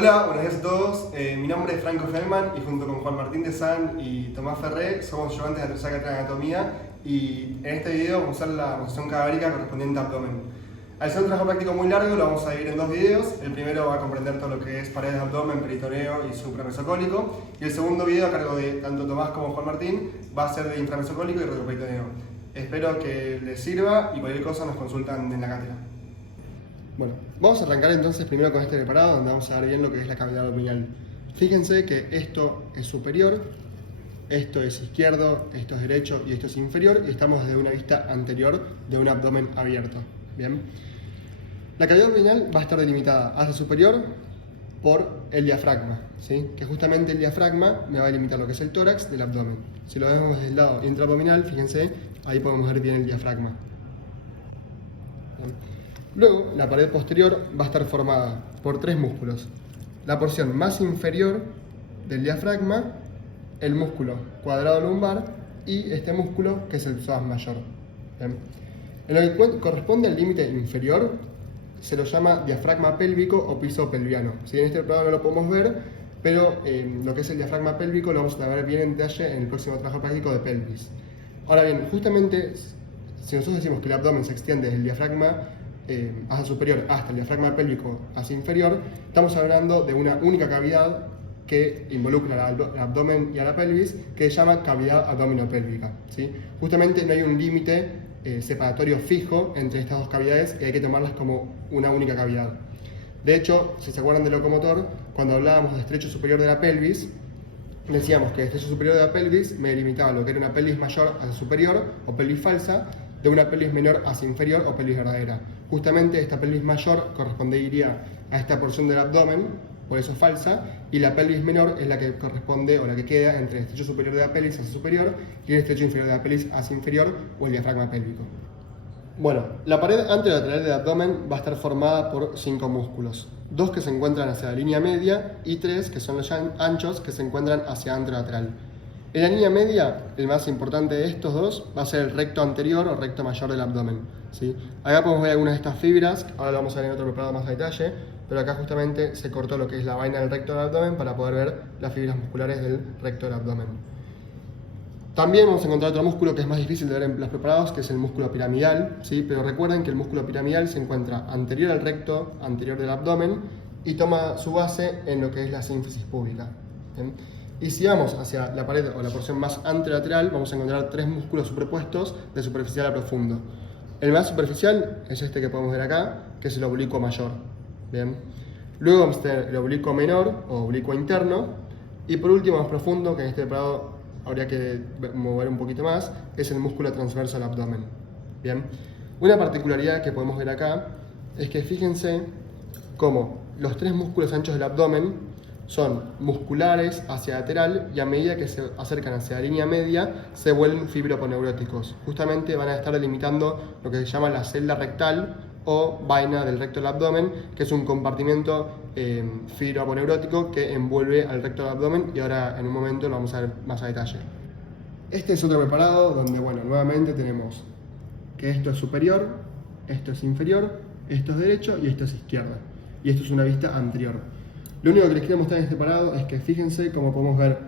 Hola, buenos días a todos. Mi nombre es Franco Feldman y junto con Juan Martín de San y Tomás Ferré somos ayudantes de la tercera cátedra de anatomía y en este video vamos a usar la posición cadavérica correspondiente a abdomen. Al ser un trabajo práctico muy largo lo vamos a dividir en dos videos. El primero va a comprender todo lo que es paredes de abdomen, peritoneo y supramesocólico, y el segundo video, a cargo de tanto Tomás como Juan Martín, va a ser de inframesocólico y retroperitoneo. Espero que les sirva y cualquier cosa nos consultan en la cátedra. Bueno, vamos a arrancar entonces primero con este preparado, donde vamos a ver bien lo que es la cavidad abdominal. Fíjense que esto es superior, esto es izquierdo, esto es derecho y esto es inferior, y estamos desde una vista anterior de un abdomen abierto. Bien. La cavidad abdominal va a estar delimitada hacia superior por el diafragma, ¿sí? Que justamente el diafragma me va a delimitar lo que es el tórax del abdomen. Si lo vemos desde el lado intraabdominal, fíjense, ahí podemos ver bien el diafragma. Bien. Luego, la pared posterior va a estar formada por tres músculos. La porción más inferior del diafragma, el músculo cuadrado lumbar y este músculo que es el psoas mayor. Bien. En lo que corresponde al límite inferior, se lo llama diafragma pélvico o piso pelviano. Si en este programa no lo podemos ver, pero lo que es el diafragma pélvico lo vamos a ver bien en detalle en el próximo trabajo práctico de pelvis. Ahora bien, justamente si nosotros decimos que el abdomen se extiende desde el diafragma hacia superior hasta el diafragma pélvico hacia inferior, estamos hablando de una única cavidad que involucra al abdomen y a la pelvis, que se llama cavidad abdominopélvica, ¿sí? Justamente no hay un límite separatorio fijo entre estas dos cavidades y hay que tomarlas como una única cavidad. De hecho, si se acuerdan del locomotor, cuando hablábamos de estrecho superior de la pelvis, decíamos que el estrecho superior de la pelvis me delimitaba lo que era una pelvis mayor hacia superior o pelvis falsa, de una pelvis menor hacia inferior o pelvis verdadera. Justamente esta pelvis mayor correspondería a esta porción del abdomen, por eso es falsa, y la pelvis menor es la que corresponde o la que queda entre el estrecho superior de la pelvis hacia superior y el estrecho inferior de la pelvis hacia inferior o el diafragma pélvico. Bueno, la pared anterolateral del abdomen va a estar formada por 5 músculos, 2 que se encuentran hacia la línea media y 3 que son los anchos que se encuentran hacia anterolateral. En la línea media, el más importante de estos dos va a ser el recto anterior o recto mayor del abdomen, ¿sí? Acá podemos ver algunas de estas fibras, ahora lo vamos a ver en otro preparado más a detalle, pero acá justamente se cortó lo que es la vaina del recto del abdomen para poder ver las fibras musculares del recto del abdomen. También vamos a encontrar otro músculo que es más difícil de ver en los preparados, que es el músculo piramidal, ¿sí? Pero recuerden que el músculo piramidal se encuentra anterior al recto anterior del abdomen y toma su base en lo que es la sínfisis púbica, ¿bien? Y si vamos hacia la pared o la porción más anterolateral, vamos a encontrar 3 músculos superpuestos de superficial a profundo. El más superficial es este que podemos ver acá, que es el oblicuo mayor. Bien. Luego vamos a tener el oblicuo menor o oblicuo interno. Y por último, más profundo, que en este preparado habría que mover un poquito más, es el músculo transverso al abdomen. Bien. Una particularidad que podemos ver acá es que fíjense cómo los 3 músculos anchos del abdomen son musculares hacia lateral y a medida que se acercan hacia la línea media se vuelven fibroponeuróticos. Justamente van a estar delimitando lo que se llama la celda rectal o vaina del recto del abdomen, que es un compartimento fibroponeurótico que envuelve al recto del abdomen, y ahora en un momento lo vamos a ver más a detalle. Este es otro preparado donde, bueno, nuevamente tenemos que esto es superior, esto es inferior, esto es derecho y esto es izquierda. Y esto es una vista anterior. Lo único que les quiero mostrar en este parado es que fíjense cómo podemos ver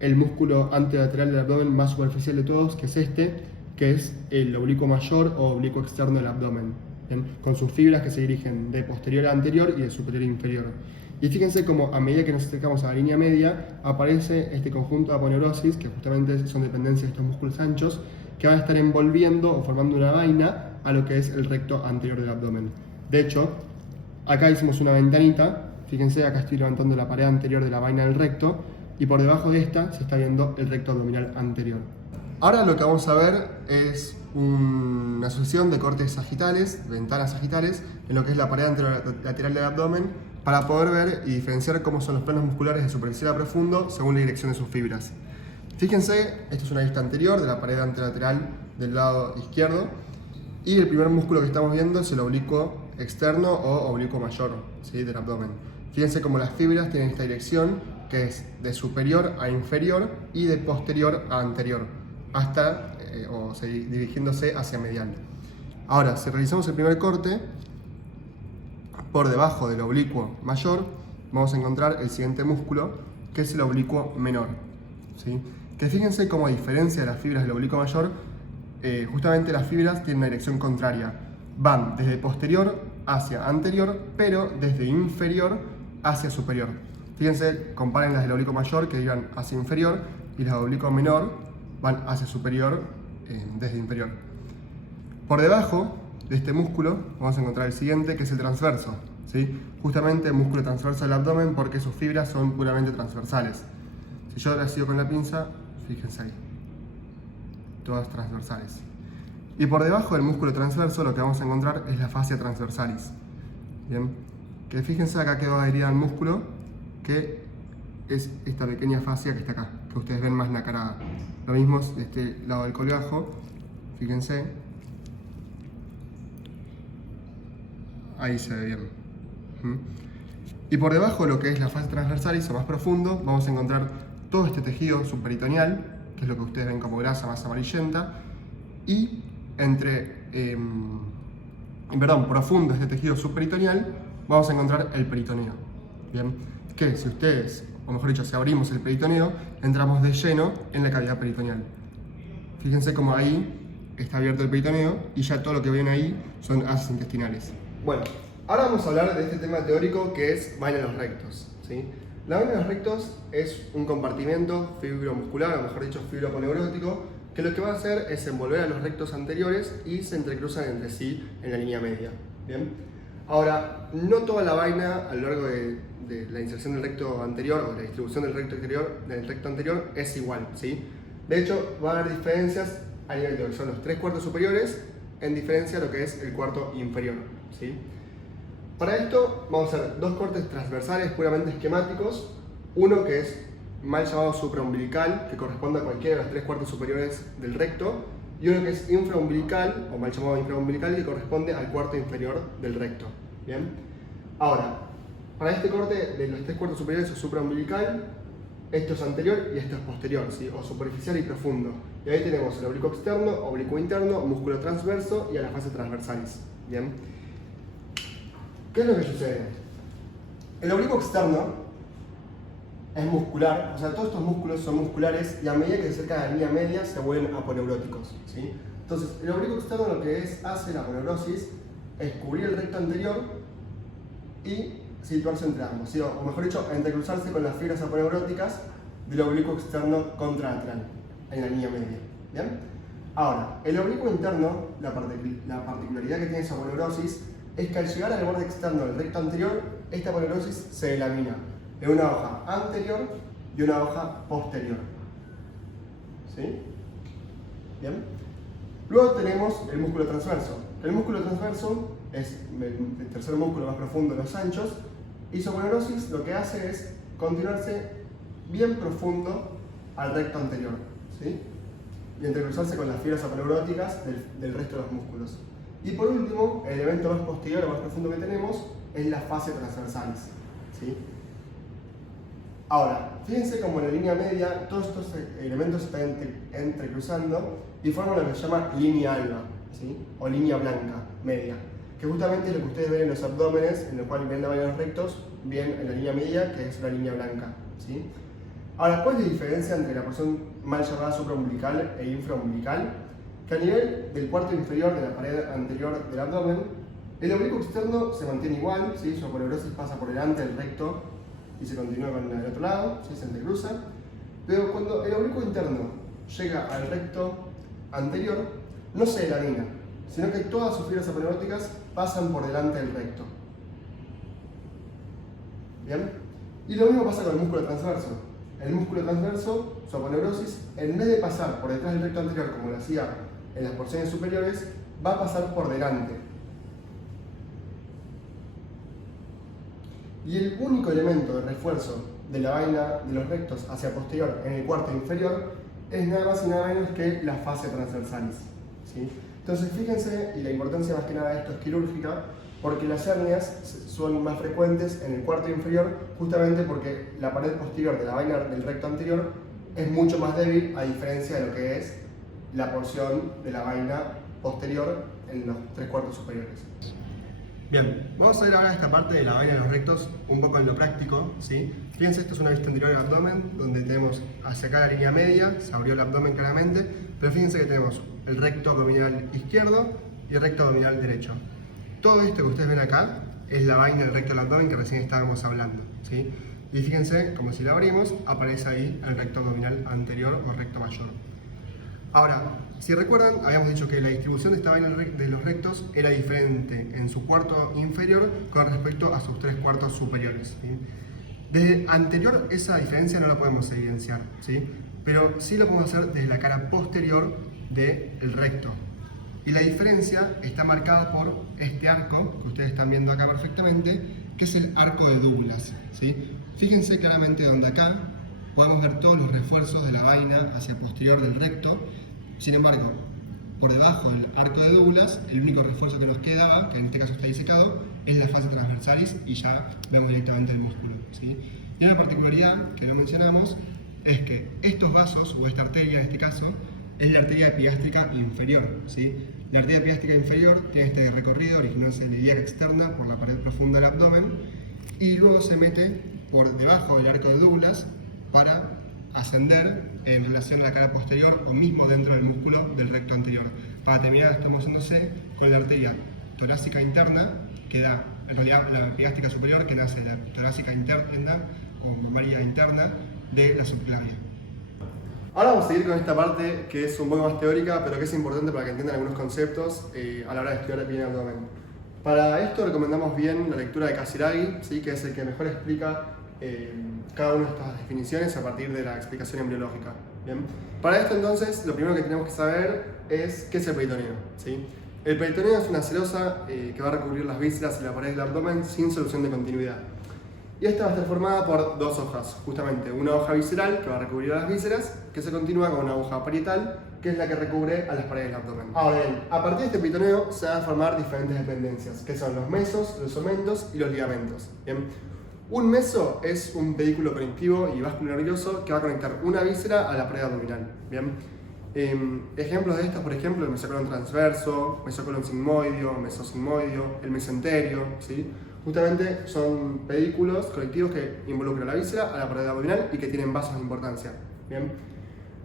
el músculo anterolateral del abdomen más superficial de todos, que es este, que es el oblicuo mayor o oblicuo externo del abdomen, ¿bien? Con sus fibras que se dirigen de posterior a anterior y de superior a inferior. Y fíjense cómo a medida que nos acercamos a la línea media aparece este conjunto de aponeurosis, que justamente son dependencias de estos músculos anchos, que van a estar envolviendo o formando una vaina a lo que es el recto anterior del abdomen. De hecho, acá hicimos una ventanita. Fíjense, acá estoy levantando la pared anterior de la vaina del recto y por debajo de esta se está viendo el recto abdominal anterior. Ahora lo que vamos a ver es una sucesión de cortes sagitales, ventanas sagitales, en lo que es la pared anterolateral del abdomen, para poder ver y diferenciar cómo son los planos musculares de superficial a profundo según la dirección de sus fibras. Fíjense, esto es una vista anterior de la pared anterolateral del lado izquierdo, y el primer músculo que estamos viendo es el oblicuo externo o oblicuo mayor, ¿sí? Del abdomen. Fíjense cómo las fibras tienen esta dirección, que es de superior a inferior y de posterior a anterior, hasta dirigiéndose hacia medial. Ahora, si realizamos el primer corte, por debajo del oblicuo mayor, vamos a encontrar el siguiente músculo, que es el oblicuo menor, ¿sí? Que fíjense cómo, a diferencia de las fibras del oblicuo mayor, justamente las fibras tienen una dirección contraria. Van desde posterior hacia anterior, pero desde inferior hacia superior. Fíjense, comparen las del oblicuo mayor, que iban hacia inferior, y las del oblicuo menor van hacia superior, desde inferior. Por debajo de este músculo vamos a encontrar el siguiente, que es el transverso, ¿sí? Justamente el músculo transverso del abdomen, porque sus fibras son puramente transversales. Si yo ahora sigo con la pinza, fíjense ahí, todas transversales. Y por debajo del músculo transverso lo que vamos a encontrar es la fascia transversalis. Bien, que fíjense, acá quedó adherida al músculo, que es esta pequeña fascia que está acá, que ustedes ven más nacarada. Lo mismo de este lado del colgajo, fíjense, ahí se ve bien. Y por debajo de lo que es la fascia transversalis, o más profundo, vamos a encontrar todo este tejido subperitoneal, que es lo que ustedes ven como grasa más amarillenta, y profundo este tejido subperitoneal, vamos a encontrar el peritoneo. Bien, que si ustedes, o mejor dicho, si abrimos el peritoneo, entramos de lleno en la cavidad peritoneal. Fíjense cómo ahí está abierto el peritoneo y ya todo lo que ven ahí son haces intestinales. Bueno, ahora vamos a hablar de este tema teórico que es vaina de los rectos, ¿sí? La vaina de los rectos es un compartimento fibromuscular, o mejor dicho, fibroponeurótico, que lo que va a hacer es envolver a los rectos anteriores y se entrecruzan entre sí en la línea media. ¿Bien? Ahora, no toda la vaina a lo largo de la inserción del recto anterior o de la distribución del recto anterior es igual, ¿sí? De hecho, va a haber diferencias a nivel de lo que son los 3/4 superiores en diferencia a lo que es el cuarto inferior, ¿sí? Para esto vamos a hacer dos cortes transversales puramente esquemáticos, uno que es mal llamado supraumbilical, que corresponde a cualquiera de los 3/4 superiores del recto, y uno que es infraumbilical, o mal llamado infraumbilical, que corresponde al cuarto inferior del recto. ¿Bien? Ahora, para este corte de los 3/4 superiores o supraumbilical, esto es anterior y esto es posterior, ¿sí? O superficial y profundo. Y ahí tenemos el oblicuo externo, oblicuo interno, músculo transverso y a la fascia transversalis. ¿Bien? ¿Qué es lo que sucede? El oblicuo externo es muscular, o sea, todos estos músculos son musculares y a medida que se acercan a la línea media se vuelven aponeuróticos, ¿sí? Entonces, el oblicuo externo lo que hace la aponeurosis es cubrir el recto anterior y situarse entre ambos, ¿sí? O mejor dicho, entrecruzarse con las fibras aponeuróticas del oblicuo externo contralateral en la línea media. ¿Bien? Ahora, el oblicuo interno, la particularidad que tiene esa aponeurosis es que al llegar al borde externo del recto anterior, esta aponeurosis se delamina en una hoja anterior y una hoja posterior. ¿Sí? ¿Bien? Luego tenemos el músculo transverso. El músculo transverso es el tercer músculo más profundo de los anchos y su aponeurosis lo que hace es continuarse bien profundo al recto anterior, ¿sí? Y entrecruzarse con las fibras aponeuróticas del resto de los músculos. Y por último, el elemento más posterior o más profundo que tenemos es la fascia transversalis, ¿sí? Ahora, fíjense como en la línea media todos estos elementos se están entrecruzando y forman lo que se llama línea alba, ¿sí? O línea blanca media, que justamente es lo que ustedes ven en los abdómenes, en el cual ven la vaina de los rectos, bien en la línea media, que es una línea blanca, ¿sí? Ahora, ¿cuál es la diferencia entre la porción mal llamada supraumbilical e infraumbilical? Que a nivel del cuarto inferior de la pared anterior del abdomen, el oblicuo externo se mantiene igual, ¿sí? Su aponeurosis pasa por delante del recto y se continúa con el otro lado, ¿sí? Se entrecruza. Pero cuando el oblicuo interno llega al recto anterior, no se delamina, sino que todas sus fibras aponeuróticas pasan por delante del recto. ¿Bien? Y lo mismo pasa con el músculo transverso. El músculo transverso, su aponeurosis, en vez de pasar por detrás del recto anterior como lo hacía en las porciones superiores, va a pasar por delante. Y el único elemento de refuerzo de la vaina de los rectos hacia posterior en el cuarto inferior es nada más y nada menos que la fascia transversalis, ¿sí? Entonces fíjense, y la importancia más que nada de esto es quirúrgica, porque las hernias son más frecuentes en el cuarto inferior justamente porque la pared posterior de la vaina del recto anterior es mucho más débil a diferencia de lo que es la porción de la vaina posterior en los 3/4 superiores. Bien, vamos a ver ahora esta parte de la vaina de los rectos un poco en lo práctico, ¿sí? Fíjense, esto es una vista anterior del abdomen, donde tenemos hacia acá la línea media, se abrió el abdomen claramente, pero fíjense que tenemos el recto abdominal izquierdo y el recto abdominal derecho. Todo esto que ustedes ven acá es la vaina del recto del abdomen que recién estábamos hablando, ¿sí? Y fíjense, como si la abrimos, aparece ahí el recto abdominal anterior o recto mayor. Ahora, si recuerdan, habíamos dicho que la distribución de esta vaina de los rectos era diferente en su cuarto inferior con respecto a sus 3/4 superiores, ¿sí? Desde anterior esa diferencia no la podemos evidenciar, ¿sí? Pero sí lo podemos hacer desde la cara posterior del recto. Y la diferencia está marcada por este arco, que ustedes están viendo acá perfectamente, que es el arco de Douglas, ¿sí? Fíjense claramente donde acá podemos ver todos los refuerzos de la vaina hacia el posterior del recto. Sin embargo, por debajo del arco de Douglas, el único refuerzo que nos quedaba, que en este caso está disecado, es la fascia transversalis y ya vemos directamente el músculo, ¿sí? Y una particularidad que no mencionamos es que estos vasos, o esta arteria en este caso, es la arteria epigástrica inferior, ¿sí? La arteria epigástrica inferior tiene este recorrido originándose de la ilíaca externa por la pared profunda del abdomen y luego se mete por debajo del arco de Douglas para ascender en relación a la cara posterior o mismo dentro del músculo del recto anterior. Para terminar estamos haciéndose con la arteria torácica interna que da, en realidad la epigástrica superior que nace de la torácica interna o mamaria interna de la subclavia. Ahora vamos a seguir con esta parte que es un poco más teórica, pero que es importante para que entiendan algunos conceptos a la hora de estudiar bien el abdomen. Para esto recomendamos bien la lectura de Casiraghi, ¿sí? Que es el que mejor explica cada una de estas definiciones a partir de la explicación embriológica. ¿Bien? Para esto entonces, lo primero que tenemos que saber es qué es el peritoneo, ¿sí? El peritoneo es una serosa que va a recubrir las vísceras y la pared del abdomen sin solución de continuidad. Y esta va a estar formada por dos hojas, justamente una hoja visceral que va a recubrir a las vísceras, que se continúa con una hoja parietal, que es la que recubre a las paredes del abdomen. Ahora bien, a partir de este peritoneo se van a formar diferentes dependencias, que son los mesos, los omentos y los ligamentos. ¿Bien? Un meso es un pedículo conectivo y básculo nervioso que va a conectar una víscera a la pared abdominal. ¿Bien? Ejemplos de estos, por ejemplo, el mesocolon transverso, mesocolon sigmoideo, mesosigmoideo, el mesenterio, ¿sí? Justamente son pedículos conectivos que involucran a la víscera, a la pared abdominal y que tienen vasos de importancia. ¿Bien?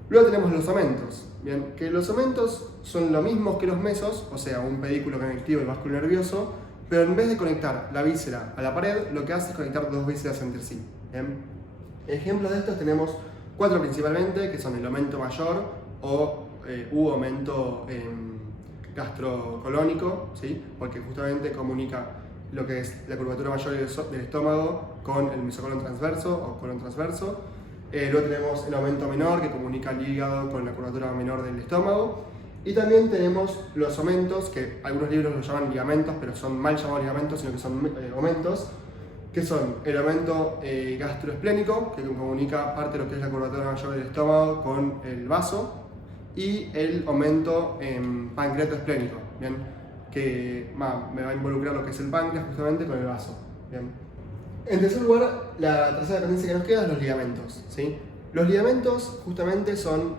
Luego tenemos los omentos, ¿bien? Que los omentos son lo mismos que los mesos, o sea, un pedículo conectivo y básculo nervioso, pero en vez de conectar la víscera a la pared, lo que hace es conectar dos vísceras entre sí. ¿Bien? Ejemplos de estos tenemos 4 principalmente, que son el omento mayor o omento gastrocolónico, ¿sí? Porque justamente comunica lo que es la curvatura mayor del estómago con el mesocolon transverso o colon transverso. Luego tenemos el aumento menor que comunica el hígado con la curvatura menor del estómago. Y también tenemos los omentos, que algunos libros los llaman ligamentos, pero son mal llamados ligamentos, sino que son omentos, que son el aumento gastroesplénico, que comunica parte de lo que es la curvatura mayor del estómago con el vaso, y el aumento pancreatoesplénico, ¿bien? Que me va a involucrar lo que es el páncreas justamente con el vaso. ¿Bien? En tercer lugar, la tercera dependencia que nos queda es los ligamentos, ¿sí? Los ligamentos justamente son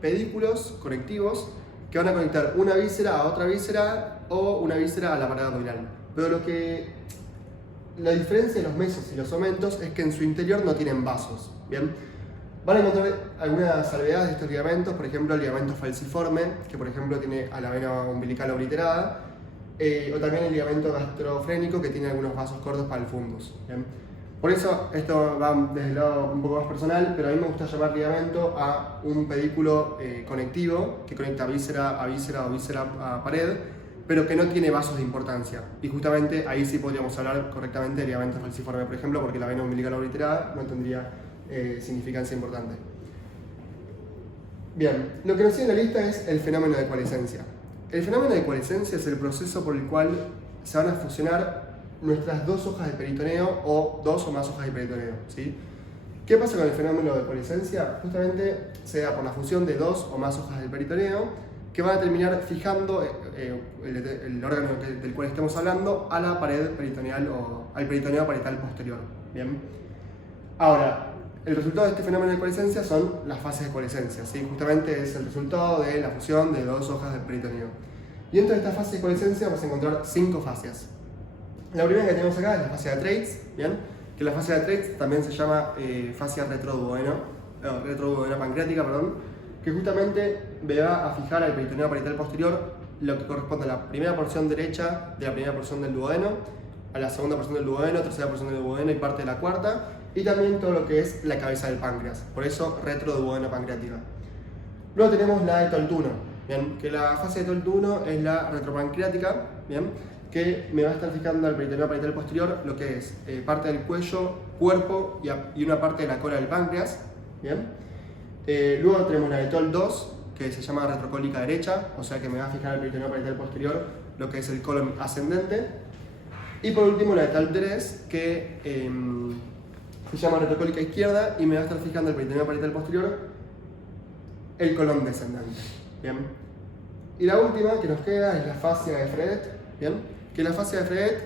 pedículos conectivos que van a conectar una víscera a otra víscera o una víscera a la pared abdominal. Pero la diferencia de los mesos y los omentos es que en su interior no tienen vasos, ¿bien? Van a encontrar algunas salvedades de estos ligamentos, por ejemplo el ligamento falciforme, que por ejemplo tiene a la vena umbilical obliterada, o también el ligamento gastrofrénico, que tiene algunos vasos cortos para el fundus. ¿Bien? Por eso, esto va desde el lado un poco más personal, pero a mí me gusta llamar ligamento a un pedículo conectivo que conecta víscera a víscera o víscera a pared, pero que no tiene vasos de importancia. Y justamente ahí sí podríamos hablar correctamente de ligamento falciforme, por ejemplo, porque la vena umbilical obliterada no tendría significancia importante. Bien, lo que nos sigue en la lista es el fenómeno de coalescencia. El fenómeno de coalescencia es el proceso por el cual se van a fusionar nuestras dos hojas de peritoneo o dos o más hojas de peritoneo, ¿sí? ¿Qué pasa con el fenómeno de coalescencia? Justamente se da por la fusión de dos o más hojas del peritoneo que van a terminar fijando el órgano del cual estemos hablando a la pared peritoneal o al peritoneo parietal posterior. ¿Bien? Ahora, el resultado de este fenómeno de coalescencia son las fases de coalescencia, ¿sí? Justamente es el resultado de la fusión de dos hojas del peritoneo. Y dentro de estas fases de coalescencia vamos a encontrar 5 fases. La primera que tenemos acá es la fascia de Treitz, ¿bien? Que la fascia de Treitz también se llama fascia retroduodeno pancreática, perdón, que justamente me va a fijar al peritoneo parietal posterior lo que corresponde a la primera porción derecha de la primera porción del duodeno, a la segunda porción del duodeno, tercera porción del duodeno y parte de la cuarta, y también todo lo que es la cabeza del páncreas, por eso retroduodeno pancreática. Luego tenemos la de Toltuno, ¿bien? Que la fase de Toltuno es la retropancreática, ¿bien? Que me va a estar fijando al peritoneo parietal posterior lo que es parte del cuello, cuerpo y una parte de la cola del páncreas, ¿bien? Luego tenemos la de Tol2, que se llama retrocólica derecha, o sea que me va a fijar al peritoneo parietal posterior lo que es el colon ascendente. Y por último la de Tal3, que se llama retrocólica izquierda y me va a estar fijando el peritoneo parietal posterior el colon descendente, ¿bien? Y la última que nos queda es la fascia de Fredet, ¿bien? Que la fascia de Fredet,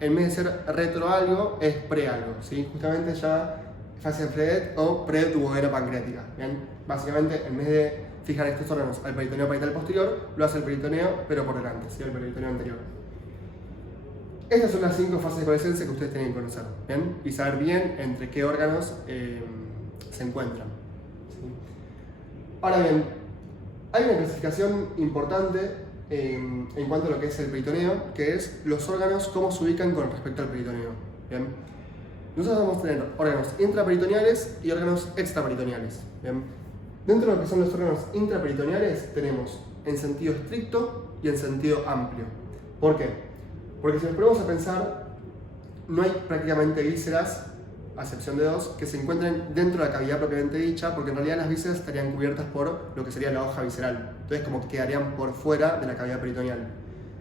en vez de ser retroalgo, es prealgo, ¿sí? Justamente ya fascia de Fredet o preduodeno pancreática, ¿bien? Básicamente, en vez de fijar estos órganos al peritoneo parietal posterior, lo hace el peritoneo, pero por delante, ¿sí? El peritoneo anterior. Estas son las 5 fases de coalescencia que ustedes tienen que conocer, ¿bien? Y saber bien entre qué órganos se encuentran, ¿sí? Ahora bien, hay una clasificación importante en cuanto a lo que es el peritoneo, que es los órganos, cómo se ubican con respecto al peritoneo, ¿bien? Nosotros vamos a tener órganos intraperitoneales y órganos extraperitoneales, ¿bien? Dentro de lo que son los órganos intraperitoneales tenemos en sentido estricto y en sentido amplio. ¿Por qué? Porque si nos ponemos a pensar, no hay prácticamente vísceras, a excepción de 2, que se encuentren dentro de la cavidad propiamente dicha, porque en realidad las vísceras estarían cubiertas por lo que sería la hoja visceral. Entonces como que quedarían por fuera de la cavidad peritoneal.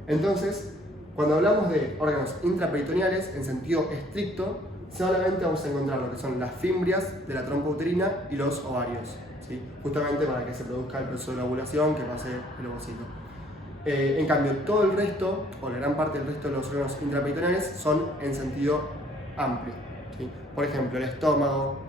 Entonces, cuando hablamos de órganos intraperitoneales, en sentido estricto, solamente vamos a encontrar lo que son las fimbrias de la trompa uterina y los ovarios, ¿sí? Justamente para que se produzca el proceso de la ovulación, que pase el ovocito. En cambio, todo el resto, o la gran parte del resto de los órganos intraperitoneales, son en sentido amplio, ¿sí? Por ejemplo, el estómago,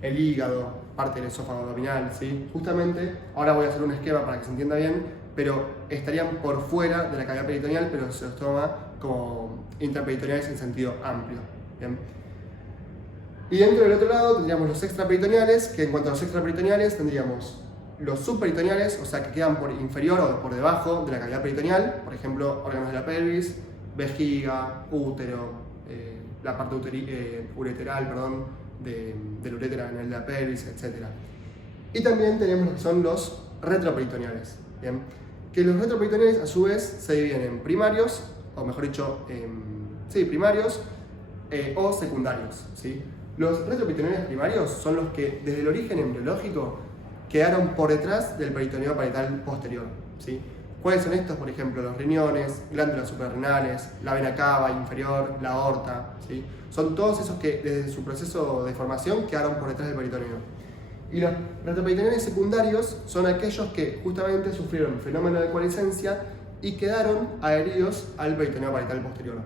el hígado, parte del esófago abdominal, ¿sí? Justamente, ahora voy a hacer un esquema para que se entienda bien, pero estarían por fuera de la cavidad peritoneal, pero se los toma como intraperitoneales en sentido amplio, ¿bien? Y dentro del otro lado tendríamos los extraperitoneales, que en cuanto a los extraperitoneales tendríamos los subperitoneales, o sea que quedan por inferior o por debajo de la cavidad peritoneal, por ejemplo, órganos de la pelvis, vejiga, útero, la parte ureteral, del urétero en el de la pelvis, etc. Y también tenemos lo que son los retroperitoneales, ¿bien? Que los retroperitoneales a su vez se dividen en primarios, o mejor dicho, primarios o secundarios, ¿sí? Los retroperitoneales primarios son los que desde el origen embriológico quedaron por detrás del peritoneo parietal posterior, ¿sí? ¿Cuáles son estos? Por ejemplo, los riñones, glándulas suprarrenales, la vena cava inferior, la aorta, ¿sí? Son todos esos que desde su proceso de formación quedaron por detrás del peritoneo. Y los retroperitoneales secundarios son aquellos que justamente sufrieron el fenómeno de coalescencia y quedaron adheridos al peritoneo parietal posterior.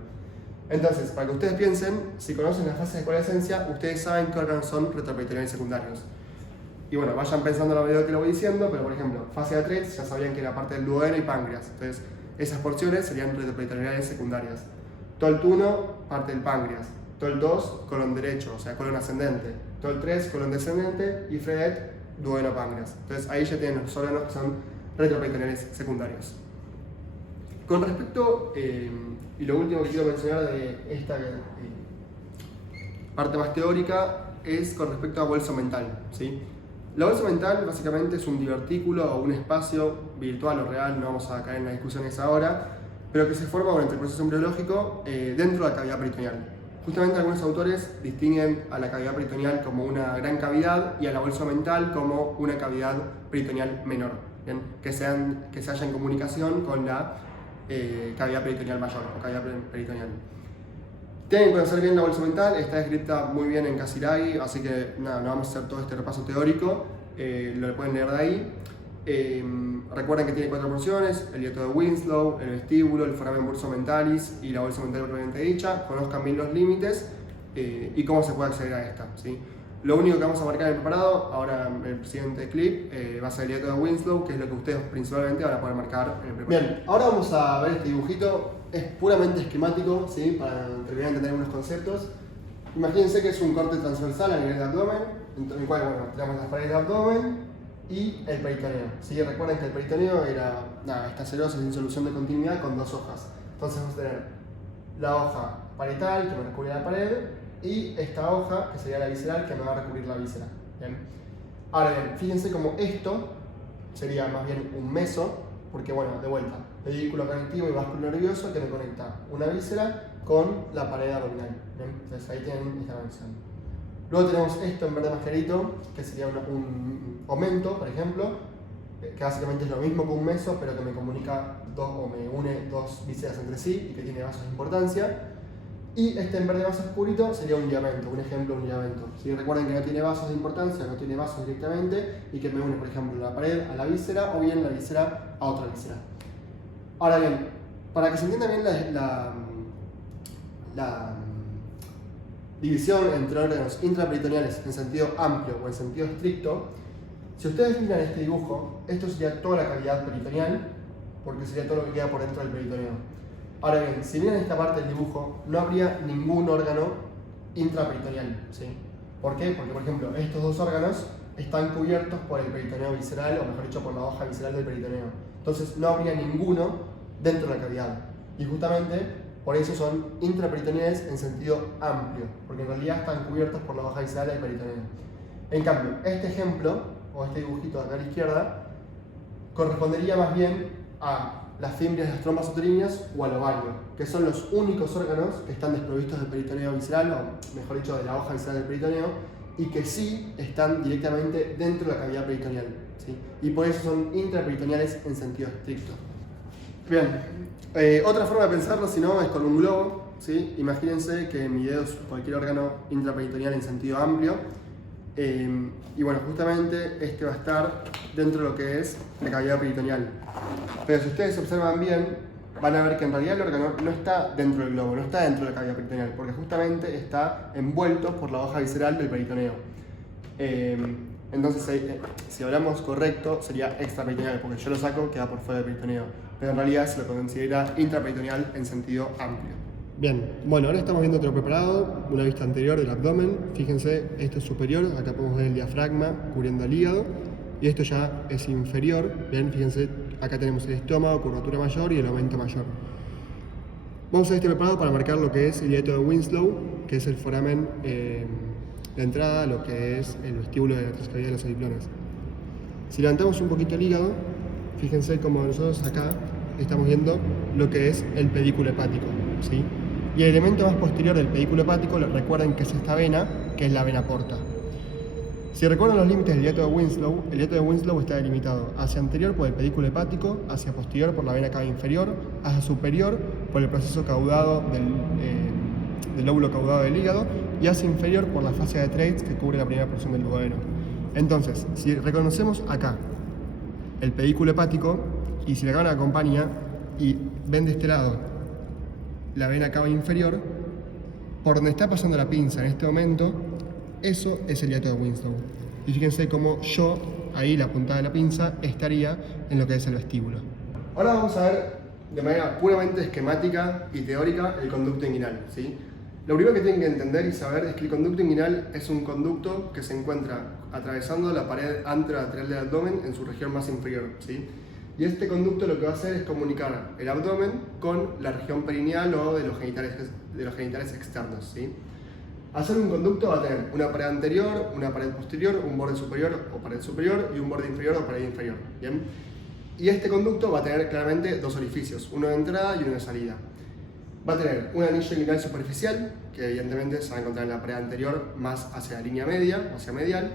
Entonces, para que ustedes piensen, si conocen las fases de coalescencia, ustedes saben qué órganos son retroperitoneales secundarios. Y bueno, vayan pensando en la medida que lo voy diciendo, pero por ejemplo, fase de Treitz ya sabían que era parte del duodeno y páncreas. Entonces, esas porciones serían retroperitoneales secundarias. Tol1, parte del páncreas. Tol2, colon derecho, o sea, colon ascendente. Tol3, colon descendente. Y Fredet, duodeno páncreas. Entonces, ahí ya tienen los órganos que son retroperitoneales secundarios. Con respecto, y lo último que quiero mencionar de esta parte más teórica, es con respecto a bolso mental, ¿sí? La bolsa mental básicamente es un divertículo o un espacio virtual o real, no vamos a caer en las discusiones ahora, pero que se forma durante el proceso embriológico dentro de la cavidad peritoneal. Justamente algunos autores distinguen a la cavidad peritoneal como una gran cavidad y a la bolsa mental como una cavidad peritoneal menor, ¿bien? Que se halla en comunicación con la cavidad peritoneal mayor o cavidad peritoneal. Tienen que conocer bien la bolsa mental, está descrita muy bien en Casiraghi, así que nada, no vamos a hacer todo este repaso teórico, lo pueden leer de ahí. Recuerden que tiene 4 porciones: el hiato de Winslow, el vestíbulo, el foramen burso mentalis y la bolsa mental propiamente dicha. Conozcan bien los límites y cómo se puede acceder a esta, ¿sí? Lo único que vamos a marcar en el preparado, ahora en el siguiente clip, va a ser el hiato de Winslow, que es lo que ustedes principalmente van a poder marcar en el preparado. Bien, ahora vamos a ver este dibujito es puramente esquemático, ¿sí? Para terminar de entender algunos conceptos. Imagínense que es un corte transversal a nivel del abdomen, en el cual tenemos las paredes del abdomen y el peritoneo. ¿Sí? Recuerden que el peritoneo era esta cerosa sin solución de continuidad con dos hojas. Entonces vamos a tener la hoja parietal que me recubre la pared y esta hoja que sería la visceral que me va a recubrir la víscera. ¿Bien? Ahora bien, fíjense como esto sería más bien un meso, porque bueno, de vuelta, pedículo conectivo y básculo nervioso que me conecta una víscera con la pared abdominal. ¿Bien? Entonces ahí tienen esta conexión. Luego tenemos esto en verde más clarito, que sería un aumento, por ejemplo, que básicamente es lo mismo que un meso, pero que me comunica o me une dos vísceras entre sí y que tiene vasos de importancia. Y este en verde más oscurito sería un ligamento, un ejemplo de un ligamento. ¿Sí? Recuerden que no tiene vasos de importancia, no tiene vasos directamente y que me une, por ejemplo, la pared a la víscera o bien la víscera a otra víscera. Ahora bien, para que se entienda bien la división entre órganos intraperitoneales en sentido amplio o en sentido estricto, si ustedes miran este dibujo, esto sería toda la cavidad peritoneal, porque sería todo lo que queda por dentro del peritoneo. Ahora bien, si miran esta parte del dibujo, no habría ningún órgano intraperitoneal, ¿sí? ¿Por qué? Porque, por ejemplo, estos dos órganos están cubiertos por el peritoneo visceral, o mejor dicho, por la hoja visceral del peritoneo. Entonces, no habría ninguno dentro de la cavidad. Y justamente, por eso son intraperitoneales en sentido amplio, porque en realidad están cubiertos por la hoja visceral del peritoneo. En cambio, este ejemplo, o este dibujito de acá a la izquierda, correspondería más bien a las fimbrias de las trompas uterinas o al ovario, que son los únicos órganos que están desprovistos del peritoneo visceral, o mejor dicho, de la hoja visceral del peritoneo, y que sí están directamente dentro de la cavidad peritoneal, ¿sí? Y por eso son intraperitoneales en sentido estricto. Bien, otra forma de pensarlo, si no, es con un globo, ¿sí? Imagínense que mi dedo es cualquier órgano intraperitoneal en sentido amplio, y bueno, justamente este va a estar dentro de lo que es la cavidad peritoneal. Pero si ustedes observan bien, van a ver que en realidad el órgano no está dentro del globo, no está dentro de la cavidad peritoneal, porque justamente está envuelto por la hoja visceral del peritoneo. Entonces, si hablamos correcto, sería extraperitoneal, porque yo lo saco, queda por fuera del peritoneo. Pero en realidad se lo considera intraperitoneal en sentido amplio. Bien, bueno, ahora estamos viendo otro preparado, una vista anterior del abdomen. Fíjense, esto es superior, acá podemos ver el diafragma cubriendo el hígado. Y esto ya es inferior. Bien, fíjense, acá tenemos el estómago, curvatura mayor y el aumento mayor. Vamos a ver este preparado para marcar lo que es el hiato de Winslow, que es el foramen de entrada, lo que es el vestíbulo de la trascavidad de los oriplones. Si levantamos un poquito el hígado, fíjense como nosotros acá estamos viendo lo que es el pedículo hepático, ¿sí? Y el elemento más posterior del pedículo hepático, recuerden que es esta vena, que es la vena porta. Si recuerdan los límites del hiato de Winslow, el hiato de Winslow está delimitado hacia anterior por el pedículo hepático, hacia posterior por la vena cava inferior, hacia superior por el proceso caudado del lóbulo caudado del hígado y hacia inferior por la fascia de Treitz que cubre la primera porción del duodeno. Entonces, si reconocemos acá el pedículo hepático y si la cámara acompaña y ven de este lado la vena cava inferior, por donde está pasando la pinza en este momento, eso es el hiato de Winslow. Y fíjense cómo yo, ahí la puntada de la pinza, estaría en lo que es el vestíbulo. Ahora vamos a ver de manera puramente esquemática y teórica el conducto inguinal, ¿sí? Lo primero que tienen que entender y saber es que el conducto inguinal es un conducto que se encuentra atravesando la pared anterolateral del abdomen en su región más inferior, ¿sí? Y este conducto lo que va a hacer es comunicar el abdomen con la región perineal o de los genitales externos, ¿sí? Hacer un conducto va a tener una pared anterior, una pared posterior, un borde superior o pared superior y un borde inferior o pared inferior, ¿bien? Y este conducto va a tener claramente dos orificios, uno de entrada y uno de salida. Va a tener un anillo inguinal superficial, que evidentemente se va a encontrar en la pared anterior más hacia la línea media, hacia medial,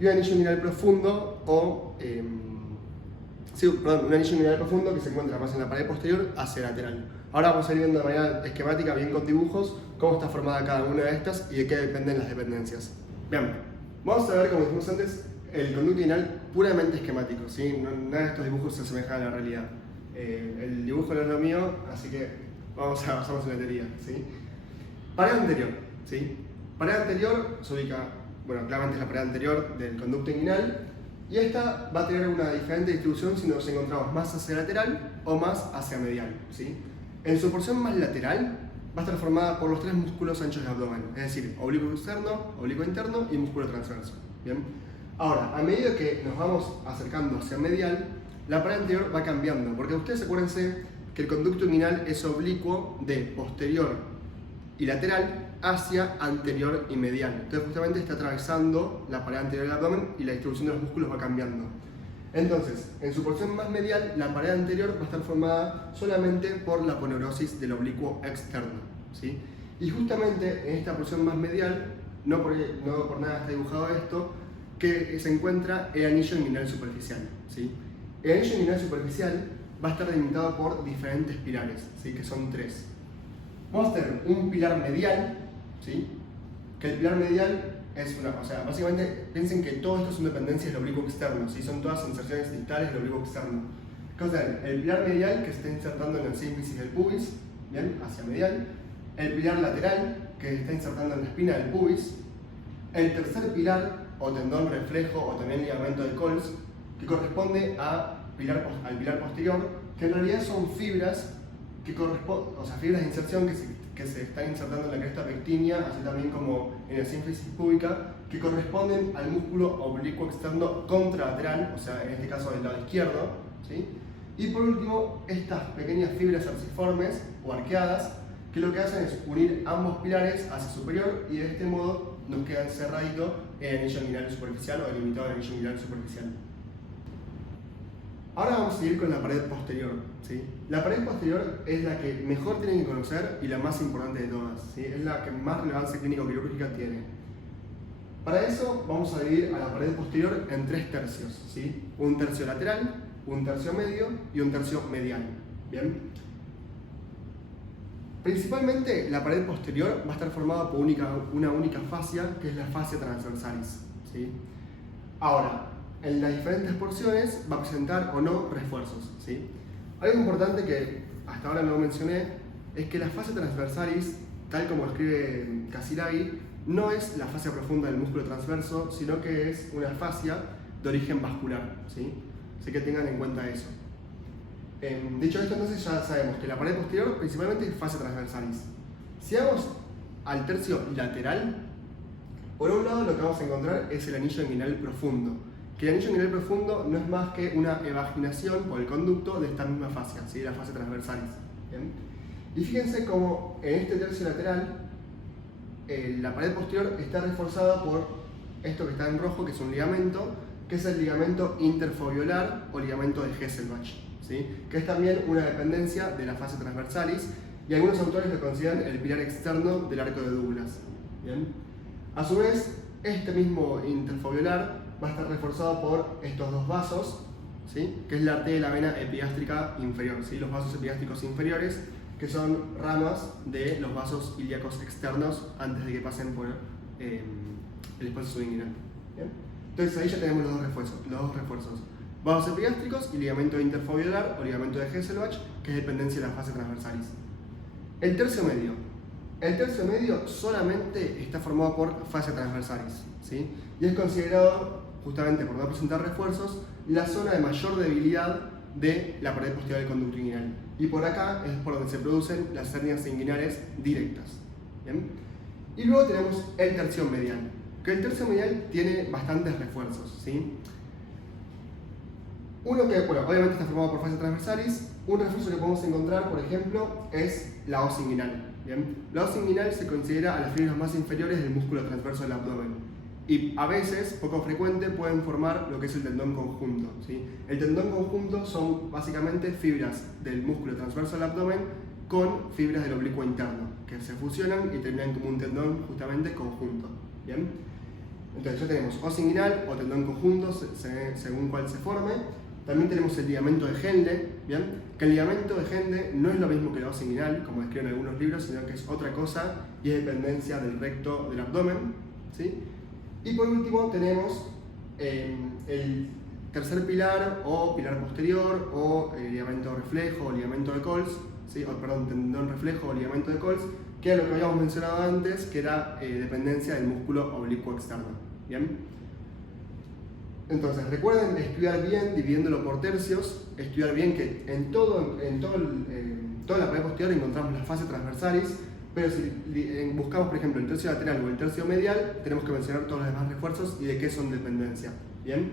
y un anillo inguinal profundo un anillo inguinal profundo que se encuentra más en la pared posterior hacia lateral. Ahora vamos a ir viendo de manera esquemática, bien con dibujos, cómo está formada cada una de estas y de qué dependen las dependencias. Bien, vamos a ver, como dijimos antes, el conducto inguinal puramente esquemático, ¿sí? Nada de estos dibujos se asemeja a la realidad. El dibujo no es lo mío, así que vamos a basarnos en la teoría, ¿sí? Pared anterior, ¿sí? Pared anterior se ubica, bueno, claramente es la pared anterior del conducto inguinal, y esta va a tener una diferente distribución si nos encontramos más hacia lateral o más hacia medial, ¿sí? En su porción más lateral va a estar formada por los tres músculos anchos del abdomen, es decir, oblicuo externo, oblicuo interno y músculo transverso. ¿Bien? Ahora, a medida que nos vamos acercando hacia medial, la pared anterior va cambiando, porque ustedes acuérdense que el conducto inguinal es oblicuo de posterior y lateral hacia anterior y medial. Entonces justamente está atravesando la pared anterior del abdomen y la distribución de los músculos va cambiando. Entonces, en su porción más medial, la pared anterior va a estar formada solamente por la aponeurosis del oblicuo externo, ¿sí? Y justamente en esta porción más medial, no por nada está dibujado esto, que se encuentra el anillo inguinal superficial, ¿sí? El anillo inguinal superficial va a estar delimitado por diferentes pilares, ¿sí? Que son tres. Vamos a tener un pilar medial, ¿sí? Que el pilar medial es básicamente piensen que todo esto son dependencias del oblicuo externo, ¿sí? Son todas inserciones distales del oblicuo externo. O sea, el pilar medial que se está insertando en el sínfisis del pubis, ¿bien? Hacia medial. El pilar lateral que se está insertando en la espina del pubis. El tercer pilar o tendón reflejo o también ligamento de Colles, que corresponde al pilar posterior, que en realidad son fibras que fibras de inserción que se están insertando en la cresta pectínea, así también como en la sínfisis púbica, que corresponden al músculo oblicuo externo contralateral, o sea, en este caso del lado izquierdo, ¿sí? Y por último, estas pequeñas fibras arciformes o arqueadas, que lo que hacen es unir ambos pilares hacia superior y de este modo nos queda encerradito el anillo inguinal superficial o delimitado el anillo inguinal superficial. Ahora vamos a seguir con la pared posterior, ¿sí? La pared posterior es la que mejor tienen que conocer y la más importante de todas, ¿sí? Es la que más relevancia clínico-quirúrgica tiene. Para eso vamos a dividir a la pared posterior en tres tercios, ¿sí? Un tercio lateral, un tercio medio y un tercio medial. ¿Bien? Principalmente la pared posterior va a estar formada por una única fascia, que es la fascia transversalis, ¿sí? Ahora, en las diferentes porciones va a presentar o no refuerzos, ¿sí? Algo importante que hasta ahora no mencioné es que la fascia transversalis, tal como escribe Casiraghi, no es la fascia profunda del músculo transverso, sino que es una fascia de origen vascular, ¿sí? Así que tengan en cuenta eso. Dicho esto, entonces ya sabemos que la pared posterior principalmente es fascia transversalis. Si vamos al tercio lateral, por un lado lo que vamos a encontrar es el anillo inguinal profundo, que el anillo inguinal profundo no es más que una evaginación por el conducto de esta misma fascia, ¿sí? La fascia transversalis. ¿Bien? Y fíjense cómo en este tercio lateral la pared posterior está reforzada por esto que está en rojo, que es un ligamento, que es el ligamento interfobiolar o ligamento de Hesselbach, ¿sí? Que es también una dependencia de la fascia transversalis y algunos autores lo consideran el pilar externo del arco de Douglas. ¿Bien? A su vez, este mismo interfobiolar va a estar reforzado por estos dos vasos, ¿sí? Que es la arteria y la vena epigástrica inferior, ¿sí? Los vasos epigástricos inferiores, que son ramas de los vasos ilíacos externos antes de que pasen por el espacio subinguinal. ¿Bien? Entonces ahí ya tenemos los dos refuerzos. Vasos epigástricos y ligamento interfobiolar o ligamento de Hesselbach, que es dependencia de la fascia transversalis. El tercio medio. El tercio medio solamente está formado por fascia transversalis, ¿sí? Y es considerado, justamente por no presentar refuerzos, la zona de mayor debilidad de la pared posterior del conducto inguinal. Y por acá es por donde se producen las hernias inguinales directas. ¿Bien? Y luego tenemos el tercio medial, que el tercio medial tiene bastantes refuerzos, ¿sí? Uno que, bueno, obviamente está formado por fascia transversalis. Un refuerzo que podemos encontrar, por ejemplo, es la os inguinal. ¿Bien? La os inguinal se considera a las fibras más inferiores del músculo transverso del abdomen. Y a veces, poco frecuente, pueden formar lo que es el tendón conjunto, ¿sí? El tendón conjunto son básicamente fibras del músculo transverso del abdomen con fibras del oblicuo interno, que se fusionan y terminan como un tendón justamente conjunto. ¿Bien? Entonces ya tenemos os inguinal o tendón conjunto, según cuál se forme. También tenemos el ligamento de Henle, ¿bien? Que el ligamento de Henle no es lo mismo que la os inguinal, como describen algunos libros, sino que es otra cosa y es dependencia del recto del abdomen, ¿sí? Y por último tenemos el tercer pilar o pilar posterior o ligamento reflejo o ligamento de Colles, ¿sí? Tendón reflejo o ligamento de Colles, que es lo que habíamos mencionado antes, que era dependencia del músculo oblicuo externo. ¿Bien? Entonces recuerden estudiar bien dividiéndolo por tercios, estudiar bien que en todo toda la pared posterior encontramos la fascia transversalis, pero si buscamos, por ejemplo, el tercio lateral o el tercio medial, tenemos que mencionar todos los demás refuerzos y de qué son dependencia. Bien,